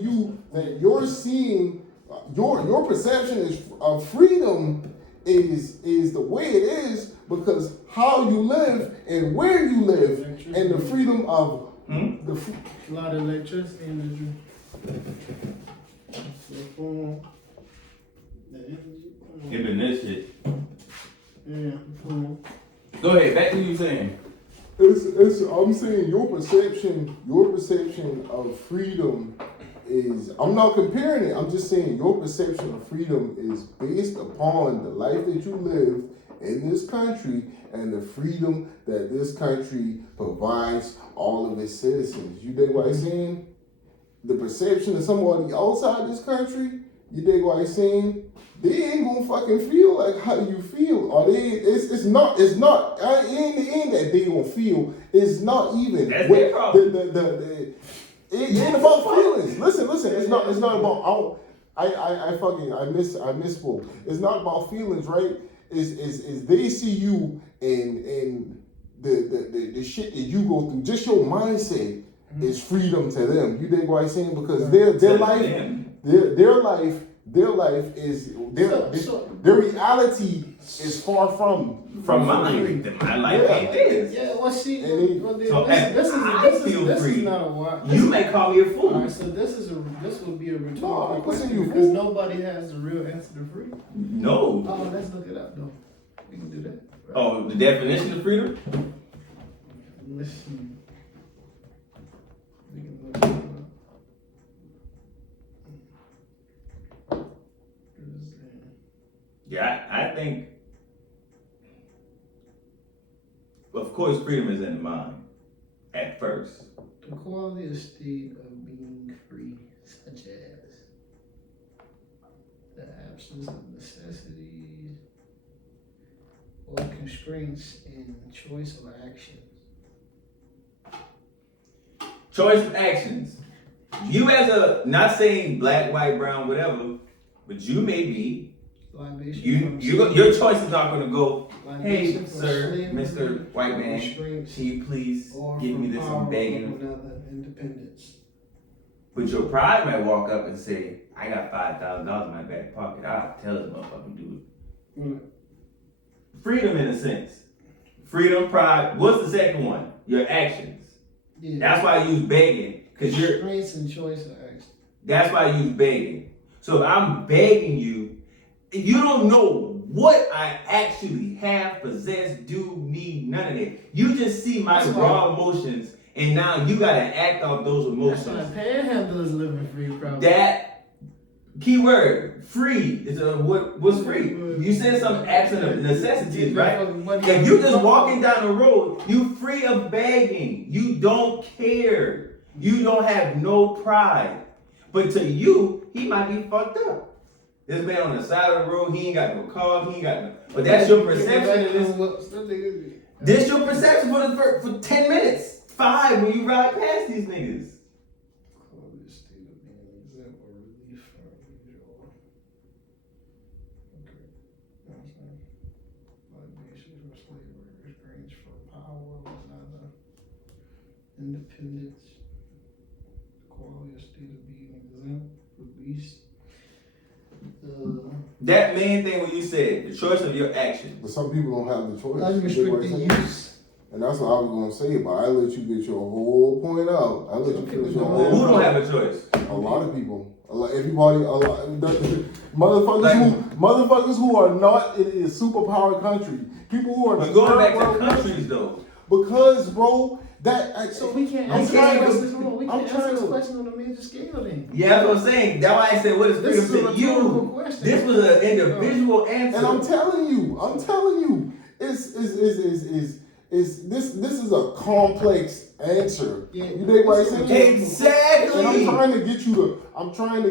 you, that you're seeing your perception is of freedom is the way it is because how you live and where you live and the freedom of a lot of electricity in the Given this shit. Yeah. Go ahead, back to what you saying. I'm saying your perception of freedom is, I'm not comparing it, I'm just saying your perception of freedom is based upon the life that you live in this country and the freedom that this country provides all of its citizens. You dig what I'm saying? The perception of somebody outside this country, you dig what I'm saying? They ain't gonna fucking feel like how you feel. Or it's not in the end that they gonna feel. It's not even. That's their problem. It ain't about feelings. Listen, it's not about I misspoke. It's not about feelings, right? Is they see you and the shit that you go through, just your mindset is freedom to them. You dig what I'm saying? Because their life is their reality is far from mine. My life ain't this. Yeah, well, see, So this is not a watch. You may call me a fool. Alright, so this would be a rhetorical No, question you because fool. nobody has the real answer to free. No. Oh, let's look it up though. We can do that. Right. Oh, the definition of freedom? Let's see. We can look it up. Yeah, I think, of course, freedom is in the mind at first. The quality or state of being free, such as the absence of necessities or constraints in choice of actions. Choice of actions. You as a, not saying black, white, brown, whatever, but you may be, your choice is not going to go, hey, sir, Mr. White Man, can you please give me this, I'm begging. Independence. But your pride might walk up and say, I got $5,000 in my back pocket, I'll tell this motherfucker to do it. Freedom in a sense. Freedom, pride. What's the second one? Your actions. Yeah. That's why I use begging. Because you're. Constraints and choice of action. That's why I use begging. So if I'm begging you, you don't know what I actually have, possess, do, need, none of that. You just see my raw emotions, and now you gotta act out those emotions. That's why panhandlers living free, probably. That keyword, free, is what's free? You said some absent of necessities, right? If you just walking down the road, you free of begging. You don't care. You don't have no pride. But to you, he might be fucked up. This man on the side of the road, he ain't got no car, he ain't got no. But that's your perception of this. This your perception for 10 minutes. 5 when you ride past these niggas. Independence, quality of state of being exempt, release. That main thing when you said the choice of your actions. But some people don't have the choice. Unrestricted use. And that's what I was gonna say, but I let you get your whole point out. I let you finish your whole Who don't point. have a choice? A lot of people. Everybody, motherfuckers who are not in a superpower country. People who are You're going back to countries though. Because, bro, so we can't I'm answer trying this to- question. We I'm can't trying answer this to- question on a major scale then. Yeah, that's what I'm saying. That's why I said what is This is freedom a to rhetorical you. question. This was an individual answer. and I'm telling you, this is a complex answer. Yeah. You dig what I'm saying? Exactly. And I'm trying to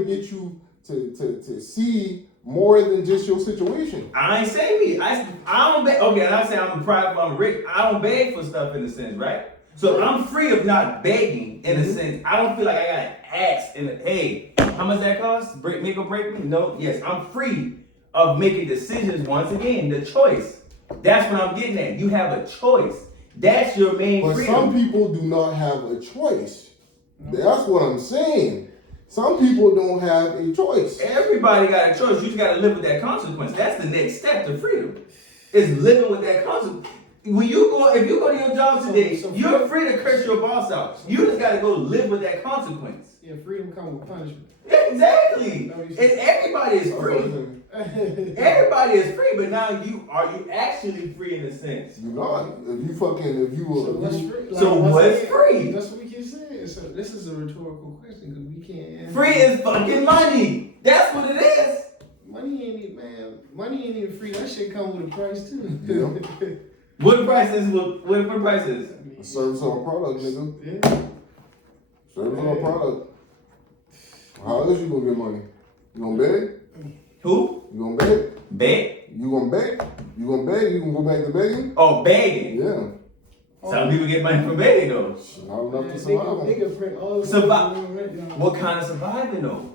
get you to see more than just your situation. I ain't say me. I don't beg. Okay, and I'm saying I'm prideful, I'm rich. I don't beg for stuff in a sense, right? So I'm free of not begging in a sense. I don't feel like I gotta ask hey, how much that cost? Make or break me? No, yes, I'm free of making decisions once again. The choice. That's what I'm getting at. You have a choice. That's your main But freedom. some people do not have a choice. That's what I'm saying. Some people don't have a choice. Everybody got a choice. You just gotta live with that consequence. That's the next step to freedom. Is living with that consequence. If you go to your job today, you're free to curse your boss out. You just gotta go live with that consequence. Yeah, freedom comes with punishment. Exactly. And everybody is free. Everybody is free, but now are you actually free in a sense? You're not. If you were. So what's free? So what's free? That's what we keep saying. So this is a rhetorical question because we can't answer. Free is fucking money. That's what it is. Money ain't even free. That shit come with a price too. Yeah. What the price is? What the price is? A service or a product, nigga. Yeah. Service or a product. How else you gonna get money? You gonna beg? Who? You gonna beg? Beg? You gonna beg? You gonna beg? You gonna go back to begging? Oh, begging. Yeah. Some people get money from begging though. Not enough to survive. Survive. What kind of surviving though?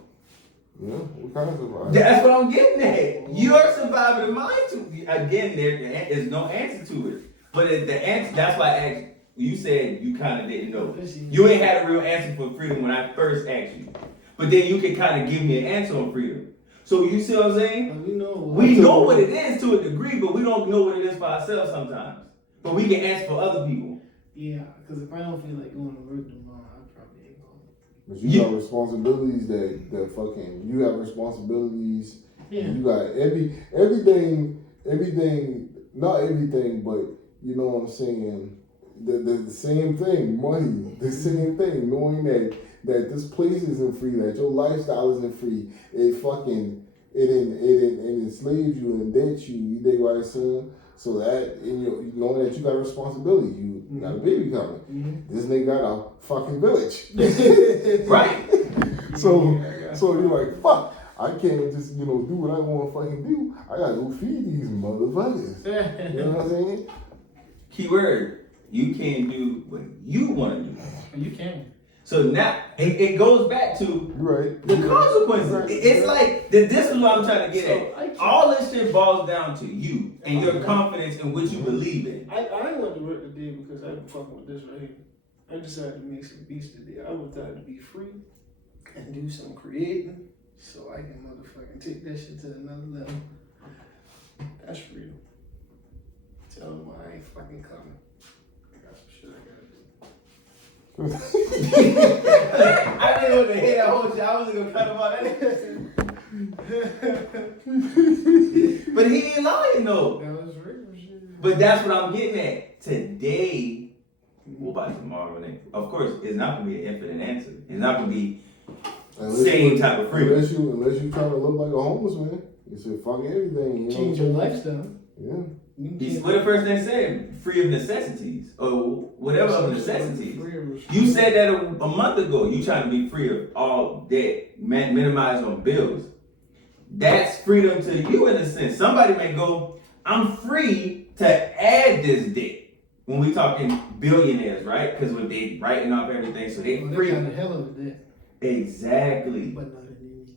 Yeah, what kind of survive? That's what I'm getting at. You're surviving in mine too. Again, there is no answer to it. But the answer, that's why I asked. You said you kind of didn't know. You ain't had a real answer for freedom when I first asked you. But then you can kind of give me an answer on freedom. So you see what I'm saying? We know what it is to a degree, but we don't know what it is for ourselves sometimes. But we can answer for other people. Yeah, because if I don't feel like going to work tomorrow, I probably ain't going. But you got responsibilities that fucking, you have responsibilities. Yeah. You got everything, not everything, but you know what I'm saying? The same thing, money, the same thing, knowing that this place isn't free, that your lifestyle isn't free, it enslaves you and debts you, you dig what I'm saying? So that, knowing that you got a responsibility, you got a baby coming. Mm-hmm. This nigga got a fucking village. Right. So you're like, fuck, I can't just, do what I want to fucking do. I gotta go feed these motherfuckers. You know what I'm saying? Keyword, you can't do what you want to do. You can. So now, it goes back to the consequences. Right. It's like, this is what I'm trying to get at. All this shit boils down to you and your confidence in what you believe in. I ain't went to work today because I've been fucking with this right here. I decided to make some beats today. I was trying to be free and do some creating so I can motherfucking take that shit to another level. That's freedom. Tell them I ain't fucking coming. I got some shit I gotta do. I didn't want to hear that whole shit. I wasn't gonna cut him out that. But he ain't lying though. That was real shit. But that's what I'm getting at. Today, what about tomorrow? Of course, it's not gonna be an infinite answer. It's not gonna be same type of freedom. Unless you trying to look like a homeless man. You said fuck everything. Change your lifestyle. Yeah. What the first thing said? Free of necessities. Or whatever other necessities. You said that a month ago. You trying to be free of all debt, minimize on bills. That's freedom to you in a sense. Somebody may go, I'm free to add this debt. When we talking billionaires, right? Because when they writing off everything, so they free. They got the hell of a debt. Exactly. But not in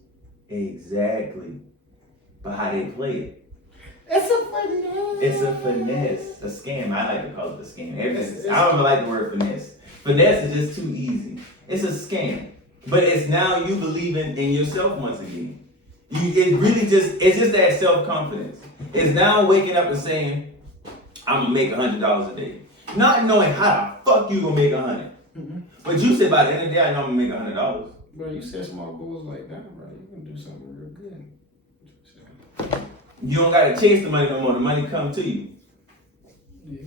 Exactly. But how they play it. It's a finesse. It's a finesse. A scam. I like to call it a scam. I don't even like the word finesse. Finesse is just too easy. It's a scam. But it's now you believing in yourself once again. It's just that self-confidence. It's now waking up and saying, I'm gonna make $100 a day. Not knowing how the fuck you gonna make $100. Mm-hmm. But you said by the end of the day, I know I'm gonna make $100. Bro, you set small goals like that, bro. You can do something real good. You don't gotta chase the money no more. The money come to you. Yeah.